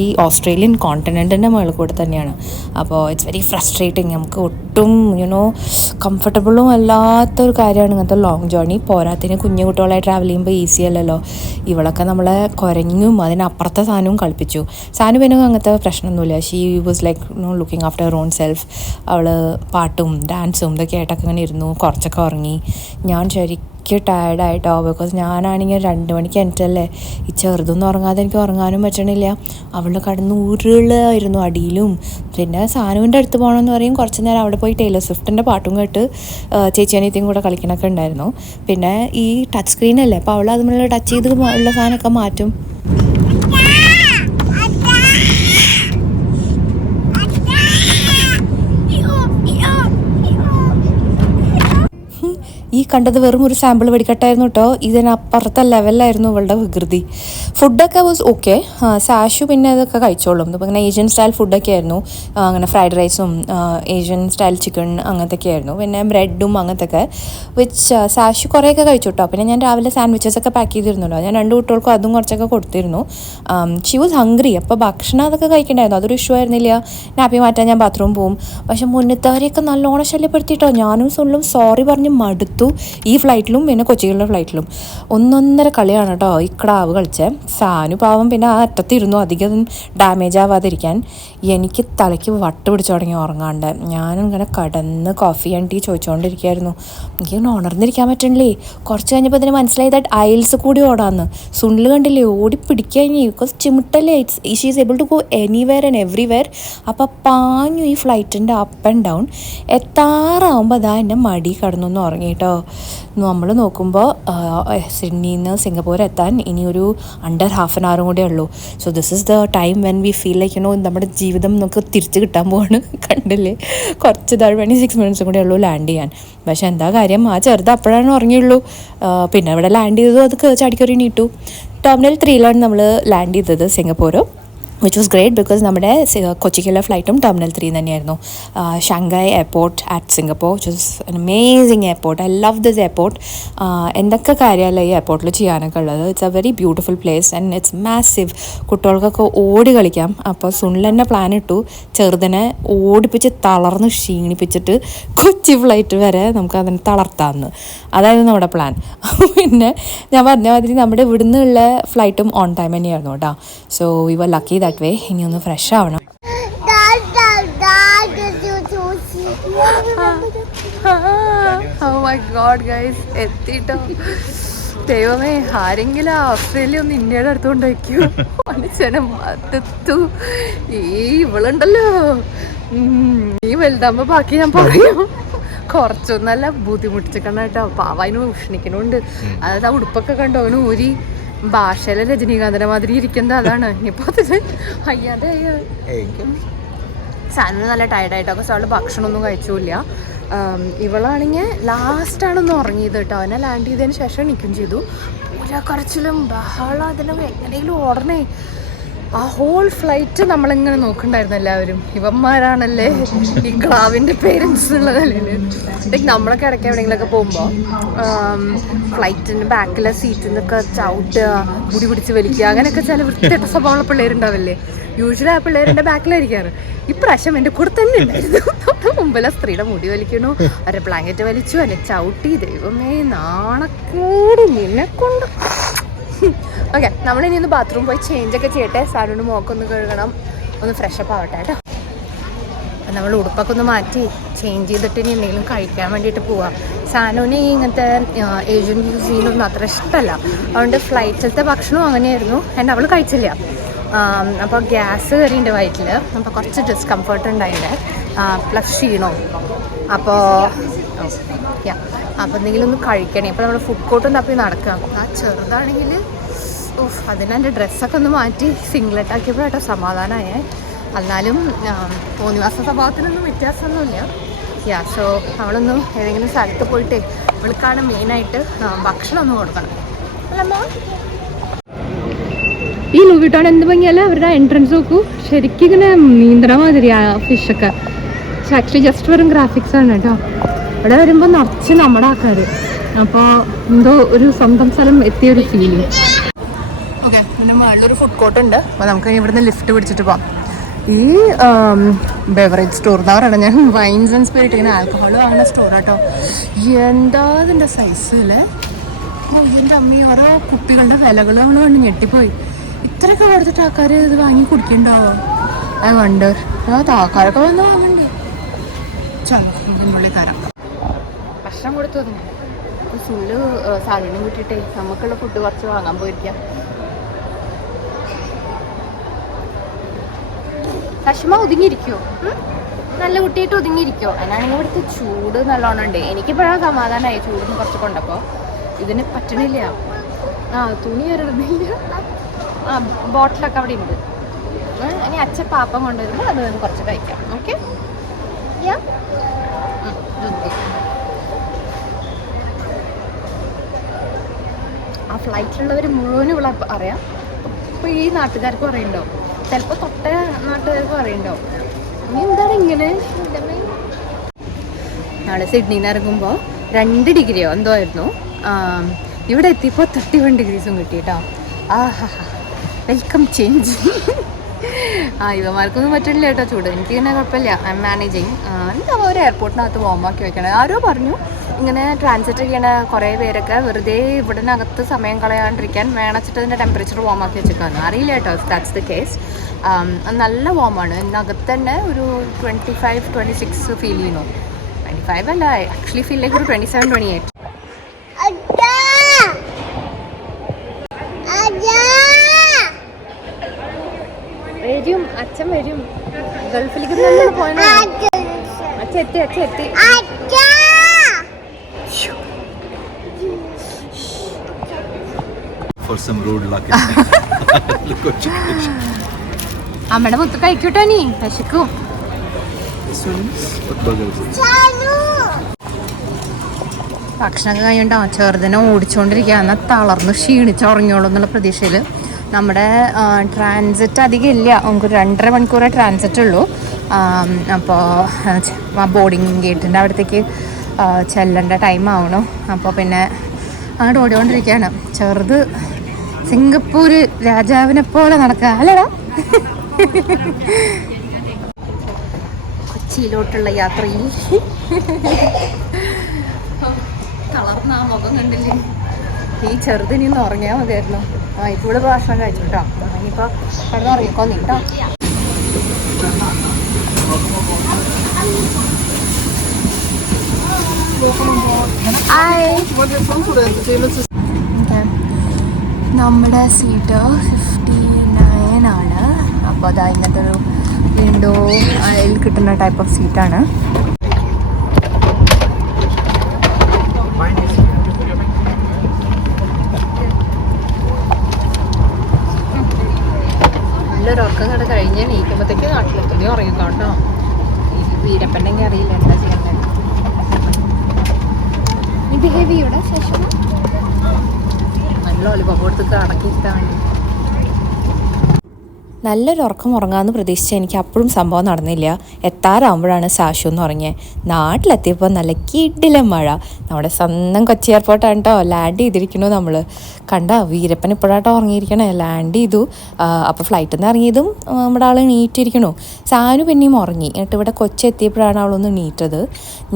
ഈ ഓസ്ട്രേലിയൻ കോണ്ടിനെൻറ്റിൻ്റെ മുകളിൽ കൂടെ തന്നെയാണ്. അപ്പോൾ ഇറ്റ്സ് വെരി ഫ്രസ്ട്രേറ്റിങ്. നമുക്ക് ഒട്ടും കംഫർട്ടബിളും അല്ലാത്തൊരു കാര്യമാണ് ഇങ്ങനത്തെ ലോങ് ജേർണി. പോരാത്തിന് കുഞ്ഞു കുട്ടികളായി ട്രാവൽ ചെയ്യുമ്പോൾ ഈസി അല്ലല്ലോ. ഇവളൊക്കെ നമ്മളെ കുരങ്ങും അതിനപ്പുറത്തെ സാധനവും കളിപ്പിച്ചു. സാനു പിന്നെ അങ്ങനത്തെ പ്രശ്നമൊന്നുമില്ല. She was like looking after Har on self. അവൾ പാട്ടും ഡാൻസും ഇതൊക്കെ ആയിട്ടൊക്കെ ഇങ്ങനെ ഇരുന്നു. കുറച്ചൊക്കെ ഉറങ്ങി. ഞാൻ ശരിക്കും ടയർഡായിട്ടോ. ബിക്കോസ് ഞാനാണെങ്കിൽ 2 മണിക്ക് എനിട്ടല്ലേ. ഈ ചെറുതൊന്നും ഉറങ്ങാതെ എനിക്ക് ഉറങ്ങാനും പറ്റണില്ല. അവൾ കടന്ന് ഉരുളായിരുന്നു അടിയിലും. പിന്നെ സാനുവിൻ്റെ അടുത്ത് പോകണമെന്ന് പറയും. കുറച്ച് നേരം അവിടെ പോയി ടൈലർ സ്വിഫ്റ്റിൻ്റെ പാട്ടും കേട്ട് ചേച്ചിയനിയത്തിയും കൂടെ കളിക്കണമൊക്കെ ഉണ്ടായിരുന്നു. പിന്നെ ഈ ടച്ച് സ്ക്രീനല്ലേ, അപ്പോൾ അവൾ അതുമുള്ള ടച്ച് ചെയ്ത് ഉള്ള സാധനമൊക്കെ മാറ്റും. ഈ കണ്ടത് വെറും ഒരു സാമ്പിൾ വെടിക്കെട്ടായിരുന്നു കേട്ടോ. ഇതിനപ്പുറത്തെ ലെവലിലായിരുന്നു ഇവളുടെ വികൃതി. ഫുഡൊക്കെ വാസ് ഓക്കെ. സാഷു പിന്നെ അതൊക്കെ കഴിച്ചോളും. ഇപ്പോൾ ഇങ്ങനെ ഏഷ്യൻ സ്റ്റൈൽ ഫുഡൊക്കെ ആയിരുന്നു. അങ്ങനെ ഫ്രൈഡ് റൈസും ഏഷ്യൻ സ്റ്റൈൽ ചിക്കൻ അങ്ങനത്തെയൊക്കെ ആയിരുന്നു. പിന്നെ ബ്രെഡും അങ്ങനത്തെയൊക്കെ വിച്ച് സാഷു കുറേയൊക്കെ കഴിച്ചു കേട്ടോ. പിന്നെ ഞാൻ രാവിലെ സാൻഡ്വിച്ചസൊക്കെ പാക്ക് ചെയ്തിരുന്നല്ലോ. ഞാൻ 2 കുട്ടികൾക്കും അതും കുറച്ചൊക്കെ കൊടുത്തിരുന്നു. She was hungry. അപ്പോൾ ഭക്ഷണം അതൊക്കെ കഴിക്കണ്ടായിരുന്നു. അതൊരു ഇഷ്യൂ ആയിരുന്നില്ല. നാപ്പി മാറ്റാൻ ഞാൻ ബാത്റൂം പോവും. പക്ഷെ മുന്നത്തവരെയൊക്കെ നല്ലോണം ശല്യപ്പെടുത്തിയിട്ടോ. ഞാനും സുനിലും സോറി പറഞ്ഞ് മടുത്തു. ഈ ഫ്ലൈറ്റിലും പിന്നെ കൊച്ചിയിലുള്ള ഫ്ലൈറ്റിലും 1-1.5 കളിയാണ് കേട്ടോ ഈ ക്ടാവ് കളിച്ചത്. സാനു പാവം പിന്നെ ആ അറ്റത്തിരുന്നു അധികം ഡാമേജ് ആവാതിരിക്കാൻ. എനിക്ക് തലയ്ക്ക് വട്ട് പിടിച്ചു തുടങ്ങി ഉറങ്ങാണ്ട്. ഞാനിങ്ങനെ കടന്ന് കോഫി ആൻഡ് ടീ ചോദിച്ചുകൊണ്ടിരിക്കുകയായിരുന്നു. എനിക്കിങ്ങനെ ഉണർന്നിരിക്കാൻ പറ്റണില്ലേ. കുറച്ച് കഴിഞ്ഞപ്പോൾ അതിന് മനസ്സിലായി ദാറ്റ് ഐൽസ് കൂടി ഓടാന്ന്. സുനിൽ കണ്ടില്ലേ ഓടി പിടിക്കാൻ. ബിക്കോസ് ചിമിട്ടല്ലേ, she is able to go anywhere and everywhere. അപ്പോൾ പാഞ്ഞു ഈ ഫ്ലൈറ്റിൻ്റെ അപ്പ് ആൻഡ് ഡൗൺ. എത്താറാവുമ്പോൾ അതാ എൻ്റെ മടി കടന്നൊന്ന് ഉറങ്ങിയിട്ടോ. നമ്മൾ നോക്കുമ്പോൾ സിഡ്നിയിൽ നിന്ന് സിംഗപ്പൂർ എത്താൻ ഇനിയൊരു അണ്ടർ ഹാഫ് ആൻ അവറും കൂടെ ഉള്ളൂ. So this is the time when we feel like നമ്മുടെ ജീവിതം നമുക്ക് തിരിച്ച് കിട്ടാൻ പോവാണ്. കണ്ടില്ലേ, കുറച്ച് 26 മിനിറ്റ്സും കൂടെ ഉള്ളൂ ലാൻഡ് ചെയ്യാൻ. പക്ഷെ എന്താ കാര്യം, ആ ചെറുത് അപ്പോഴാണ് ഉറങ്ങിയുള്ളൂ. പിന്നെ ഇവിടെ ലാൻഡ് ചെയ്തതും അത് ചാടിക്കറി നീട്ടു. ടെർമിനൽ 3 നമ്മൾ ലാൻഡ് ചെയ്തത് Singapore, which was great. Because നമ്മുടെ കൊച്ചിക്കുള്ള ഫ്ലൈറ്റും ടെർമിനൽ 3 തന്നെയായിരുന്നു. Shanghai airport at Singapore, which was an amazing airport. I love this airport. എന്തൊക്കെ കാര്യമല്ല ഈ എയർപോർട്ടിൽ ചെയ്യാനൊക്കെ ഉള്ളത്. It's A very beautiful place and it's massive. കുട്ടികൾക്കൊക്കെ ഓടി കളിക്കാം. അപ്പോൾ സുനിൽ തന്നെ പ്ലാൻ ഇട്ടു ചെറുതിനെ ഓടിപ്പിച്ച് തളർന്ന് ക്ഷീണിപ്പിച്ചിട്ട് കൊച്ചി ഫ്ലൈറ്റ് വരെ നമുക്ക് അതിനെ തളർത്താമെന്ന്. അതായിരുന്നു നമ്മുടെ പ്ലാൻ. പിന്നെ ഞാൻ പറഞ്ഞ മാതിരി നമ്മുടെ ഇവിടുന്ന് ഉള്ള ഫ്ലൈറ്റും ഓൺ ടൈം തന്നെയായിരുന്നു കേട്ടോ. So we were lucky that way. ഇനി ഒന്ന് ഫ്രഷ് ആവണം. Oh my God guys, എത്തിട്ടോ. ദൈവമേ, ആരെങ്കിലും ഓസ്ട്രേലിയ ഒന്ന് ഇന്ത്യയുടെ അടുത്തുകൊണ്ട് വയ്ക്കൂ. മനുഷ്യനെ മടുത്തു. ഇവളുണ്ടല്ലോ, നീ വലുതാകുമ്പോൾ ബാക്കി ഞാൻ പറയും. കുറച്ചൊന്നല്ല ബുദ്ധിമുട്ടിച്ചിക്കണം കേട്ടോ. പാവായിന് ഉഷ്ണിക്കണുണ്ട്. അതായത് ആ ഉടുപ്പൊക്കെ കണ്ടോ അവന് ഊരി ഭാഷയിലെ രജനീകാന്തിന്റെ മാതിരി ഇരിക്കുന്നത്. അതാണ് ഇനിയിപ്പോൾ അതിന് അയ്യാതെ സാധനം നല്ല ടയർഡായിട്ടൊക്കെ. സോ അവള് ഭക്ഷണമൊന്നും കഴിച്ചില്ല. ഇവളാണെങ്കിൽ ലാസ്റ്റാണൊന്ന് ഉറങ്ങിയത് കേട്ടോ. അവനെ ലാൻഡ് ചെയ്തതിന് ശേഷം എണീക്കും ചെയ്തു. ഓരോ കരച്ചിലും ബഹളം അതിലും എങ്ങനെയെങ്കിലും ഓടണേ. ആ ഹോൾ ഫ്ലൈറ്റ് നമ്മളിങ്ങനെ നോക്കണ്ടായിരുന്നു എല്ലാവരും. ഇവന്മാരാണല്ലേ ഈ ക്ലാവിൻ്റെ പേരൻസ് എന്നുള്ള നിലയിൽ. ലൈക്ക് നമ്മളൊക്കെ ഇടയ്ക്ക് എവിടെയെങ്കിലുമൊക്കെ പോകുമ്പോൾ ഫ്ലൈറ്റിൻ്റെ ബാക്കിലെ സീറ്റിൽ നിന്നൊക്കെ ചവിട്ടുക, മുടി പിടിച്ച് വലിക്കുക, അങ്ങനെയൊക്കെ ചില വൃത്തിയായിട്ട സ്വഭാവമുള്ള പിള്ളേരുണ്ടാവില്ലേ. യൂഷ്വലി ആ പിള്ളേരുടെ ബാക്കിലായിരിക്കാറ്. ഇപ്രാവശ്യം എൻ്റെ കൂടെ തന്നെ ഉണ്ടായിരുന്നു. മുമ്പ് മുമ്പിലെ സ്ത്രീയുടെ മുടി വലിക്കണു, അവരുടെ ബ്ലാങ്കറ്റ് വലിച്ചു, എന്നെ ചവിട്ടി. ദൈവമേ നാണക്കേട് നിന്നെക്കൊണ്ട്. ഓക്കെ, നമ്മളിനി ഒന്ന് ബാത്റൂം പോയി ചേഞ്ചൊക്കെ ചെയ്യട്ടെ. സാലൂണ് മോക്കൊന്ന് കഴുകണം, ഒന്ന് ഫ്രഷപ്പ് ആവട്ടെ കേട്ടോ. നമ്മൾ ഉടുപ്പൊക്കെ ഒന്ന് മാറ്റി ചേഞ്ച് ചെയ്തിട്ട് ഇനി എന്തെങ്കിലും കഴിക്കാൻ വേണ്ടിയിട്ട് പോവാം. സാനുവിന് ഇങ്ങനത്തെ ഏഷ്യൻ ക്യൂസീനൊന്നും അത്ര ഇഷ്ടമല്ല. അതുകൊണ്ട് ഫ്ലൈറ്റിലത്തെ ഭക്ഷണവും അങ്ങനെയായിരുന്നു, ആൻഡ് അവൾ കഴിച്ചില്ല. അപ്പോൾ ഗ്യാസ് കയറിയുണ്ട് വയറ്റിൽ, അപ്പോൾ കുറച്ച് ഡിസ്കംഫർട്ട് ഉണ്ടായിട്ടുണ്ട്, പ്ലസ് ക്ഷീണവും. അപ്പോൾ എന്തെങ്കിലും ഒന്ന് കഴിക്കണേ. അപ്പോൾ നമ്മൾ ഫുഡ് കോർട്ടും തപ്പി നടക്കാം. ആ ചെറുതാണെങ്കിൽ അതിനെൻ്റെ ഡ്രസ്സൊക്കെ ഒന്ന് മാറ്റി സിംഗ്ലറ്റാക്കിയപ്പോഴാട്ടോ സമാധാനമായേ. എന്നാലും തോന്നിവാസ സ്വഭാവത്തിനൊന്നും വ്യത്യാസമൊന്നുമില്ല. സോ അവളൊന്ന് ഏതെങ്കിലും സ്ഥലത്ത് പോയിട്ട് അവൾക്കാണ് മെയിനായിട്ട് ഭക്ഷണം ഒന്ന് കൊടുക്കണം. അല്ലമ്മ, ഈ ലൂവിട്ടാണ് എന്ത് ഭംഗിയല്ല അവരുടെ എൻട്രൻസ് നോക്കൂ. ശരിക്കും ഇങ്ങനെ നീന്തണ മാതിരി ആ ഫിഷൊക്കെ. പക്ഷെ ആക്ച്വലി ജസ്റ്റ് വെറും ഗ്രാഫിക്സ് ആണ് കേട്ടോ. ഇവിടെ വരുമ്പോൾ നിറച്ച് നമ്മുടെ ആൾക്കാർ. അപ്പോൾ എന്തോ ഒരു സ്വന്തം സ്ഥലം എത്തിയൊരു ഫീലിംഗ്. ഓക്കെ, പിന്നെ മുകളിലൊരു ഫുഡ് കോർട്ട് ഉണ്ട്. അപ്പോൾ നമുക്ക് ഇവിടുന്ന് ലിഫ്റ്റ് പിടിച്ചിട്ട് പോകാം. ഈ ബെവറേജ് സ്റ്റോർ എന്നാ പറയണം, ഞാൻ വൈൻസ് ആൻഡ് സ്പിരിറ്റ് ഇങ്ങനെ ആൽക്കഹോൾ വാങ്ങുന്ന സ്റ്റോർ കേട്ടോ. എന്താ അതിൻ്റെ സൈസ് അല്ലേ. എൻ്റെ അമ്മി ഓരോ കുപ്പികളുടെ വിലകൾ നമ്മൾ കണ്ട് ഞെട്ടിപ്പോയി. ഇത്രയൊക്കെ കൊടുത്തിട്ട് ആൾക്കാർ ഇത് വാങ്ങി കുടിക്കണ്ടാവോ? I wonder. ആൾക്കാരൊക്കെ വന്ന് വാങ്ങണ്ടേ. ചുള്ളിക്കാരം ഭക്ഷണം കൊടുത്തു തന്നെ. അപ്പോൾ സുള്ളു സാലിനും കൂട്ടിയിട്ടേ നമുക്കുള്ള ഫുഡ് കുറച്ച് വാങ്ങാൻ പോയിരിക്കാം. കശ്മ ഒതുങ്ങിയിരിക്കുമോ? നല്ല കുട്ടിയായിട്ട് ഒതുങ്ങിയിരിക്കുമോ? അതിനാണെങ്കിൽ ഇവിടുത്തെ ചൂട് നല്ലോണം ഉണ്ട്. എനിക്കിപ്പോഴാണ് സമാധാനമായി ചൂടിന് കുറച്ച് കൊണ്ടപ്പോൾ. ഇതിന് പറ്റണില്ല. തുണി വരണില്ല. ബോട്ടിലൊക്കെ അവിടെ ഉണ്ട്. ഇനി അച്ഛൻ പാപ്പം കൊണ്ടുവരുമ്പോൾ അത് കുറച്ച് കഴിക്കാം. ഓക്കെ, ആ ഫ്ലൈറ്റിലുള്ളവർ മുഴുവനും ഇവിടെ അറിയാം. അപ്പോൾ ഈ നാട്ടുകാർക്ക് പറയുന്നുണ്ടോ, ചിലപ്പോൾ തൊട്ട നാട്ടുകാർക്ക് പറയുന്നുണ്ടോ നീ എന്താണ് ഇങ്ങനെ. നാളെ സിഡ്നിയിൽ നിന്ന് ഇറങ്ങുമ്പോൾ 2 ഡിഗ്രിയോ എന്തോ ആയിരുന്നു. ഇവിടെ എത്തിയപ്പോൾ 31 ഡിഗ്രീസും കിട്ടി കേട്ടോ. Welcome change. ഇവന്മാർക്കൊന്നും പറ്റില്ല കേട്ടോ ചൂട്. എനിക്കിങ്ങനെ കുഴപ്പമില്ല, ഐ എം മാനേജിങ്. എന്താ ഒരു എയർപോർട്ടിനകത്ത് വോമാക്കി വെക്കണേ. ആരോ പറഞ്ഞു ഇങ്ങനെ ട്രാൻസിറ്റ് ചെയ്യണ കുറേ പേരൊക്കെ വെറുതെ ഇവിടുന്നകത്ത് സമയം കളയാണ്ടിരിക്കാൻ വേണച്ചിട്ട് അതിൻ്റെ ടെമ്പറേച്ചർ വോമാക്കി വെച്ചേക്കാണ്. അറിയില്ല കേട്ടോ ദാറ്റ്സ് ദ കേസ്. നല്ല വോമാണ്. ഇതിനകത്ത് തന്നെ ഒരു 25-26 ഫീൽ ചെയ്യുന്നു. 25 അല്ല, ആക്ച്വലി ഫീൽ ലൈക്ക് ഒരു 27-28. വരും, അച്ഛൻ വരും. ഗൾഫിലേക്ക് പോയ അച്ഛൻ എത്തി. അമ്മയുടെ മുത്ത് കഴിക്കൂട്ടോ നീ, വിശക്കും. ഭക്ഷണമൊക്കെ കഴിഞ്ഞിട്ടോ ചെറുതിനെ ഓടിച്ചുകൊണ്ടിരിക്കുക. എന്നാൽ തളർന്ന് ക്ഷീണിച്ചുറങ്ങിയോളൂ എന്നുള്ള പ്രതീക്ഷയിൽ. നമ്മുടെ ട്രാൻസിറ്റ് അധികം ഇല്ല, നമുക്ക് 2.5 മണിക്കൂറേ ട്രാൻസിറ്റ് ഉള്ളൂ. അപ്പോൾ ബോർഡിങ് ഗേറ്റിൻ്റെ അവിടത്തേക്ക് ചെല്ലേണ്ട ടൈം ആവണം. അപ്പോൾ പിന്നെ അങ്ങോട്ട് ഓടിക്കൊണ്ടിരിക്കുകയാണ്. ചെറുത് സിംഗപ്പൂർ രാജാവിനെ പോലെ നടക്കുക അല്ലടാ. കൊച്ചിയിലോട്ടുള്ള യാത്രയിൽ തളർന്ന ആ മുഖം കണ്ടില്ലേ. ഈ ചെറുതിനി ഒന്ന് ഉറങ്ങിയാൽ മതിയായിരുന്നു. ഇപ്പോൾ ഇവിടെ ഭക്ഷണം കഴിച്ചു കേട്ടോ. ഇനിയിപ്പോൾ കിടന്ന് ഉറങ്ങിക്കോ നീ കേട്ടോ. നമ്മുടെ സീറ്റ് 59 ആണ്. അപ്പോൾ അതാ ഇങ്ങനത്തെ ഒരു വിൻഡോ അയൽ കിട്ടുന്ന ടൈപ്പ് ഓഫ് സീറ്റാണ്. നല്ലൊരു ഉറക്കം കണ്ട് കഴിഞ്ഞ് നീക്കുമ്പോഴത്തേക്ക് നാട്ടിലെത്തുകയും ഉറങ്ങിക്കോട്ടോ. വീരപ്പനെങ്കിൽ അറിയില്ല എന്താ ചെയ്യണ്ടേ. നീ ബിഹേവ് ചെയ്യൂടെ ശേഷം നല്ല ഒലിപ്പ കൊടുത്ത് അടക്കിയിരുത്താൻ വേണ്ടി. നല്ലൊരു ഉറക്കം ഉറങ്ങാമെന്ന് പ്രതീക്ഷിച്ച എനിക്ക് അപ്പോഴും സംഭവം നടന്നില്ല. എത്താറാകുമ്പോഴാണ് സാഷു എന്ന് ഉറങ്ങിയത്. നാട്ടിലെത്തിയപ്പോൾ നല്ല കിടിലൻ മഴ. നമ്മുടെ സ്വന്തം കൊച്ചി എയർപോർട്ടാണ് കേട്ടോ ലാൻഡ് ചെയ്തിരിക്കണു. നമ്മൾ കണ്ട വീരപ്പൻ ഇപ്പോഴാട്ടോ ഉറങ്ങിയിരിക്കണേ. ലാൻഡ് ചെയ്തു. അപ്പോൾ ഫ്ലൈറ്റിൽ നിന്ന് ഇറങ്ങിയതും നമ്മുടെ ആൾ നീറ്റിരിക്കണു. സാനു പിന്നെയും ഉറങ്ങി. എന്നിട്ട് ഇവിടെ കൊച്ചി എത്തിയപ്പോഴാണ് അവളൊന്ന് നീറ്റത്.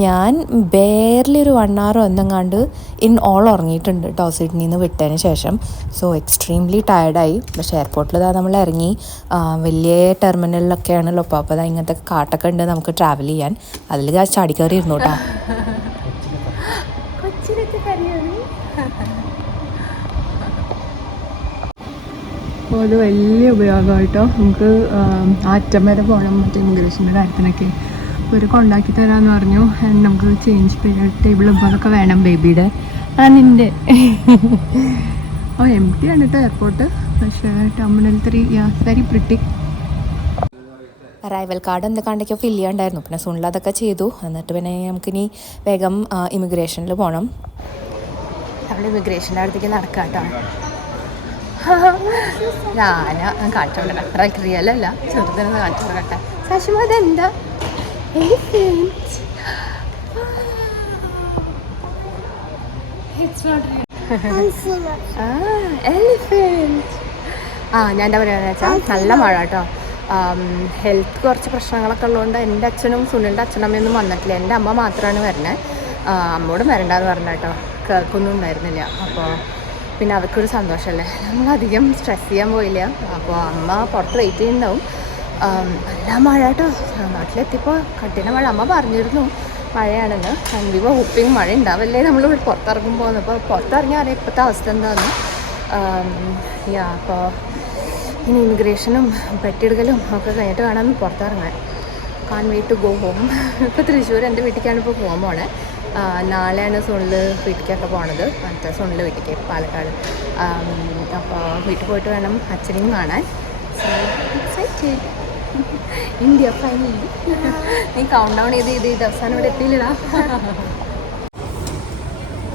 ഞാൻ ബേർലി ഒരു 1 hour എന്തെങ്ങാണ്ട് ഇൻ ഓൾ ഉറങ്ങിയിട്ടുണ്ട് കേട്ടോ സിഡ്നിയിൽ നിന്ന് വിട്ടതിന് ശേഷം. സോ എക്സ്ട്രീംലി ടയർഡായി. പക്ഷേ എയർപോർട്ടിൽ നമ്മൾ ഇറങ്ങി. വലിയ ടെർമിനലിലൊക്കെയാണല്ലോ അപ്പോൾ അതാ ഇങ്ങനത്തെ കാട്ടൊക്കെ ഉണ്ട് നമുക്ക് ട്രാവൽ ചെയ്യാൻ. അതിൽ ചാടി കയറി ഇരുന്നു കേട്ടോ. അത് വലിയ ഉപയോഗമായിട്ടോ. നമുക്ക് അറ്റം വരെ പോകണം മറ്റേ ഇമിഗ്രേഷൻ്റെ കാര്യത്തിനൊക്കെ. ഒരു കൊണ്ടാക്കി തരാമെന്ന് പറഞ്ഞു. നമുക്ക് ചേഞ്ച് ടേബിളും അതൊക്കെ വേണം ബേബിയുടെ നിൻ്റെ. എം ടി ആണ് കേട്ടോ എയർപോർട്ട്. പക്ഷേ terminal 3 very pretty. Arrival card എന്തൊക്കെയാണ്ടൊക്കെ ഫില്ല് ചെയ്യാണ്ടായിരുന്നു. പിന്നെ സുനിൽ അതൊക്കെ ചെയ്തു. എന്നിട്ട് പിന്നെ നമുക്കിനി വേഗം ഇമിഗ്രേഷനിൽ പോകണം. നമ്മൾ ഇമിഗ്രേഷൻ്റെ അടുത്തേക്ക് നടക്കാം കേട്ടോ. ഞാൻ കാണിച്ചു കൊടുക്കട്ടെ. അത്ര റിയലല്ല, ചെറുതിനൊന്ന് കാണിച്ചു കൊടുക്കട്ടെ. ശശിമ അതെന്താ? ഞാൻ എന്താ പറയുക വെച്ചാൽ നല്ല മഴ കേട്ടോ. ഹെൽത്ത് കുറച്ച് പ്രശ്നങ്ങളൊക്കെ ഉള്ളതുകൊണ്ട് എൻ്റെ അച്ഛനും സുനിലിൻ്റെ അച്ഛനമ്മയൊന്നും വന്നിട്ടില്ല. എൻ്റെ അമ്മ മാത്രമാണ് വരുന്നത്. അമ്മോടും വരണ്ടെന്ന് പറഞ്ഞ കേട്ടോ. കേൾക്കൊന്നും ഉണ്ടായിരുന്നില്ല. അപ്പോൾ പിന്നെ അതൊക്കെ ഒരു സന്തോഷമല്ലേ. നമ്മളധികം സ്ട്രെസ് ചെയ്യാൻ പോയില്ല. അപ്പോൾ അമ്മ പുറത്ത് വെയിറ്റ് ചെയ്യുന്നുണ്ടാവും. നല്ല മഴ കേട്ടോ. നാട്ടിലെത്തിയപ്പോൾ കഠിന മഴ. അമ്മ പറഞ്ഞിരുന്നു മഴയാണെന്ന്. കണ്ടിപ്പോൾ ഹുപ്പിങ് മഴ ഉണ്ടാവല്ലേ നമ്മൾ പുറത്തിറങ്ങുമ്പോൾ. അപ്പോൾ പുറത്തിറങ്ങിയാൽ അറിയാം ഇപ്പോഴത്തെ അവസ്ഥ എന്താണെന്ന്. അപ്പോൾ ഇനി ഇമിഗ്രേഷനും പെട്ടിയെടുക്കലും ഒക്കെ കഴിഞ്ഞിട്ട് വേണം പുറത്തിറങ്ങാൻ. Can wait to go home. ഇപ്പോൾ തൃശ്ശൂർ എൻ്റെ വീട്ടിലേക്കാണ് ഇപ്പോൾ പോകാൻ പോണേ. നാളെയാണ് സുനിൽ വീട്ടിലേക്കൊക്കെ പോണത്. മറ്റേ സുനിൽ വീട്ടിലേക്ക് പാലക്കാട്. അപ്പോൾ വീട്ടിൽ പോയിട്ട് വേണം അച്ഛനെയും കാണാൻ. India finally. നീ കൗണ്ട് ഡൗൺ ചെയ്ത് അവസാനം ഇവിടെ എത്തിയില്ലടാ.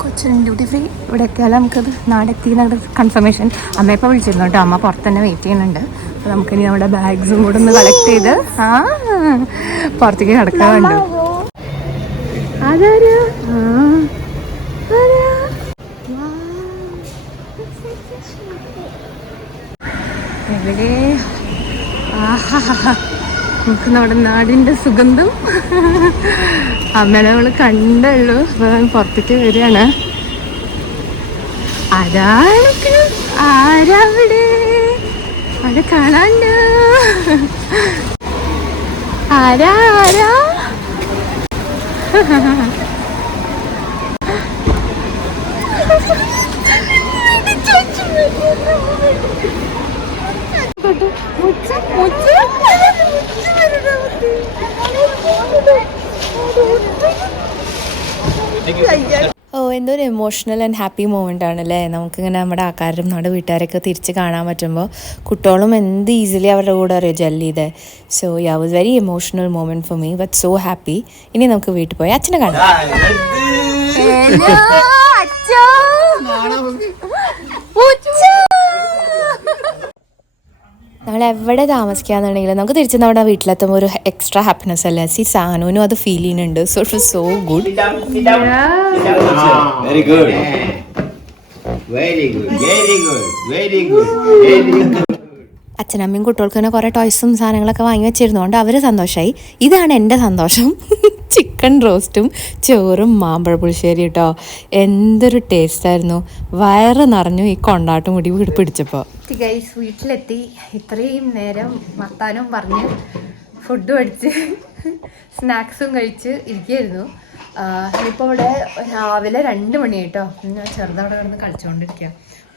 കൊച്ചിൻ ഡ്യൂട്ടി ഫ്രീ ഇവിടെ എത്തിയാലും നമുക്കത് നാടെത്തി നമ്മുടെ കൺഫർമേഷൻ. അമ്മ ഇപ്പോൾ വിളിച്ചിരുന്നു കേട്ടോ. അമ്മ പുറത്ത് തന്നെ വെയിറ്റ് ചെയ്യുന്നുണ്ട്. അപ്പോൾ നമുക്കിനി നമ്മുടെ ബാഗ്സും കൂടെ ഒന്ന് കളക്ട് ചെയ്ത് പുറത്തേക്ക് കിടക്കാറുണ്ട്. അതാരാ? എവിടെ? നമുക്ക് നമ്മുടെ നാടിൻ്റെ സുഗന്ധം. അമ്മേനെ നമ്മൾ കണ്ടുള്ളൂ. അപ്പോൾ പുറത്തേക്ക് വരികയാണ്. അതാണ് ആരവിടെ? അത് കാണാണ്ട്. ആരാ? എന്തോ ഒരു എമോഷണൽ ആൻഡ് ഹാപ്പി മൊമെൻ്റ് ആണല്ലേ. നമുക്കിങ്ങനെ നമ്മുടെ ആൾക്കാരും നമ്മുടെ വീട്ടുകാരൊക്കെ തിരിച്ച് കാണാൻ പറ്റുമ്പോൾ കുട്ടികളും എന്ത് ഈസിലി അവരുടെ കൂടെ അറിയോ ജെല്ലി ചെയ്തേ. So yeah was very emotional moment for me but so happy. ഇനി നമുക്ക് വീട്ടിൽ പോയി അച്ഛനെ കാണാം. നമ്മൾ എവിടെ താമസിക്കാന്നുണ്ടെങ്കിലും നമുക്ക് തിരിച്ച് നമ്മുടെ വീട്ടിലെത്തുമ്പോൾ ഒരു എക്സ്ട്രാ ഹാപ്പിനെസ് അല്ലേ. സാനുവിനും അത് ഫീൽ ചെയ്യുന്നുണ്ട്. So it was so good. Very good. Very good. Very good. Very good. Very good. അച്ഛനമ്മയും കുട്ടികൾക്ക് തന്നെ കുറേ ടോയ്സും സാധനങ്ങളൊക്കെ വാങ്ങി വെച്ചിരുന്നതുകൊണ്ട് അവർ സന്തോഷമായി. ഇതാണ് എൻ്റെ സന്തോഷം. ചിക്കൻ റോസ്റ്റും ചോറും മാമ്പഴ പുളിശ്ശേരി കേട്ടോ. എന്തൊരു ടേസ്റ്റായിരുന്നു. വയറ് നിറഞ്ഞു ഈ കൊണ്ടാട്ടം കൂടി പിടിച്ചപ്പോൾ. ഗൈസ് വീട്ടിലെത്തി. ഇത്രയും നേരം വർത്താനം പറഞ്ഞ് ഫുഡും അടിച്ച് സ്നാക്സും കഴിച്ച് ഇരിക്കുകയായിരുന്നു. ഇപ്പോൾ ഇവിടെ രാവിലെ 2 മണി കേട്ടോ. ഞാൻ ചെറുതവിടെ കിടന്ന് കളിച്ചുകൊണ്ടിരിക്കുക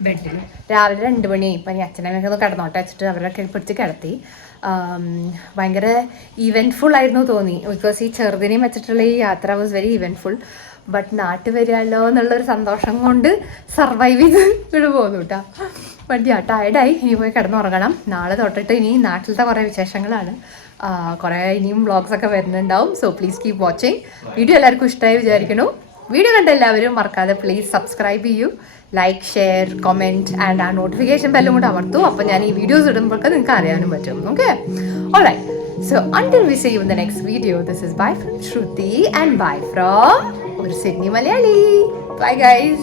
ബെഡിൽ. രാവിലെ 2 മണി. ഇപ്പം ഇനി അച്ഛനമ്മയൊക്കെ ഒന്ന് കിടന്നോട്ടെ വെച്ചിട്ട് അവരൊക്കെ പിടിച്ച് കിടത്തി. ഭയങ്കര ഇവൻറ്റ്ഫുൾ ആയിരുന്നു തോന്നി. ബിക്കോസ് ഈ ചെറുതിനെയും വെച്ചിട്ടുള്ള ഈ യാത്ര വാസ് വെരി ഇവൻറ്റ്ഫുൾ. ബട്ട് നാട്ടിൽ വരികയല്ലോ എന്നുള്ളൊരു സന്തോഷം കൊണ്ട് സർവൈവ് ചെയ്ത് ഇവിടെ പോകുന്നു കേട്ടോ. ബട്ട് ടയർഡായി. ഇനി പോയി കിടന്നുറങ്ങണം. നാളെ തൊട്ടിട്ട് ഇനി നാട്ടിലത്തെ കുറേ വിശേഷങ്ങളാണ്. കുറേ ഇനിയും വ്ളോഗ്സൊക്കെ വരുന്നുണ്ടാവും. So please keep watching. Video എല്ലാവർക്കും ഇഷ്ടമായി വിചാരിക്കുന്നു. വീഡിയോ കണ്ട എല്ലാവരും മറക്കാതെ പ്ലീസ് സബ്സ്ക്രൈബ് ചെയ്യൂ, ലൈക്ക്, ഷെയർ, കമൻറ്റ് ആൻഡ് ആ നോട്ടിഫിക്കേഷൻ ബെല്ലും കൂടെ അമർത്തൂ. അപ്പോൾ ഞാൻ ഈ വീഡിയോസ് ഇടുമ്പോഴൊക്കെ നിങ്ങൾക്ക് അറിയാനും പറ്റും. Okay, alright. So until we see you in the next video, this is bye from Shruti and bye from Sydney Malayali. Bye guys.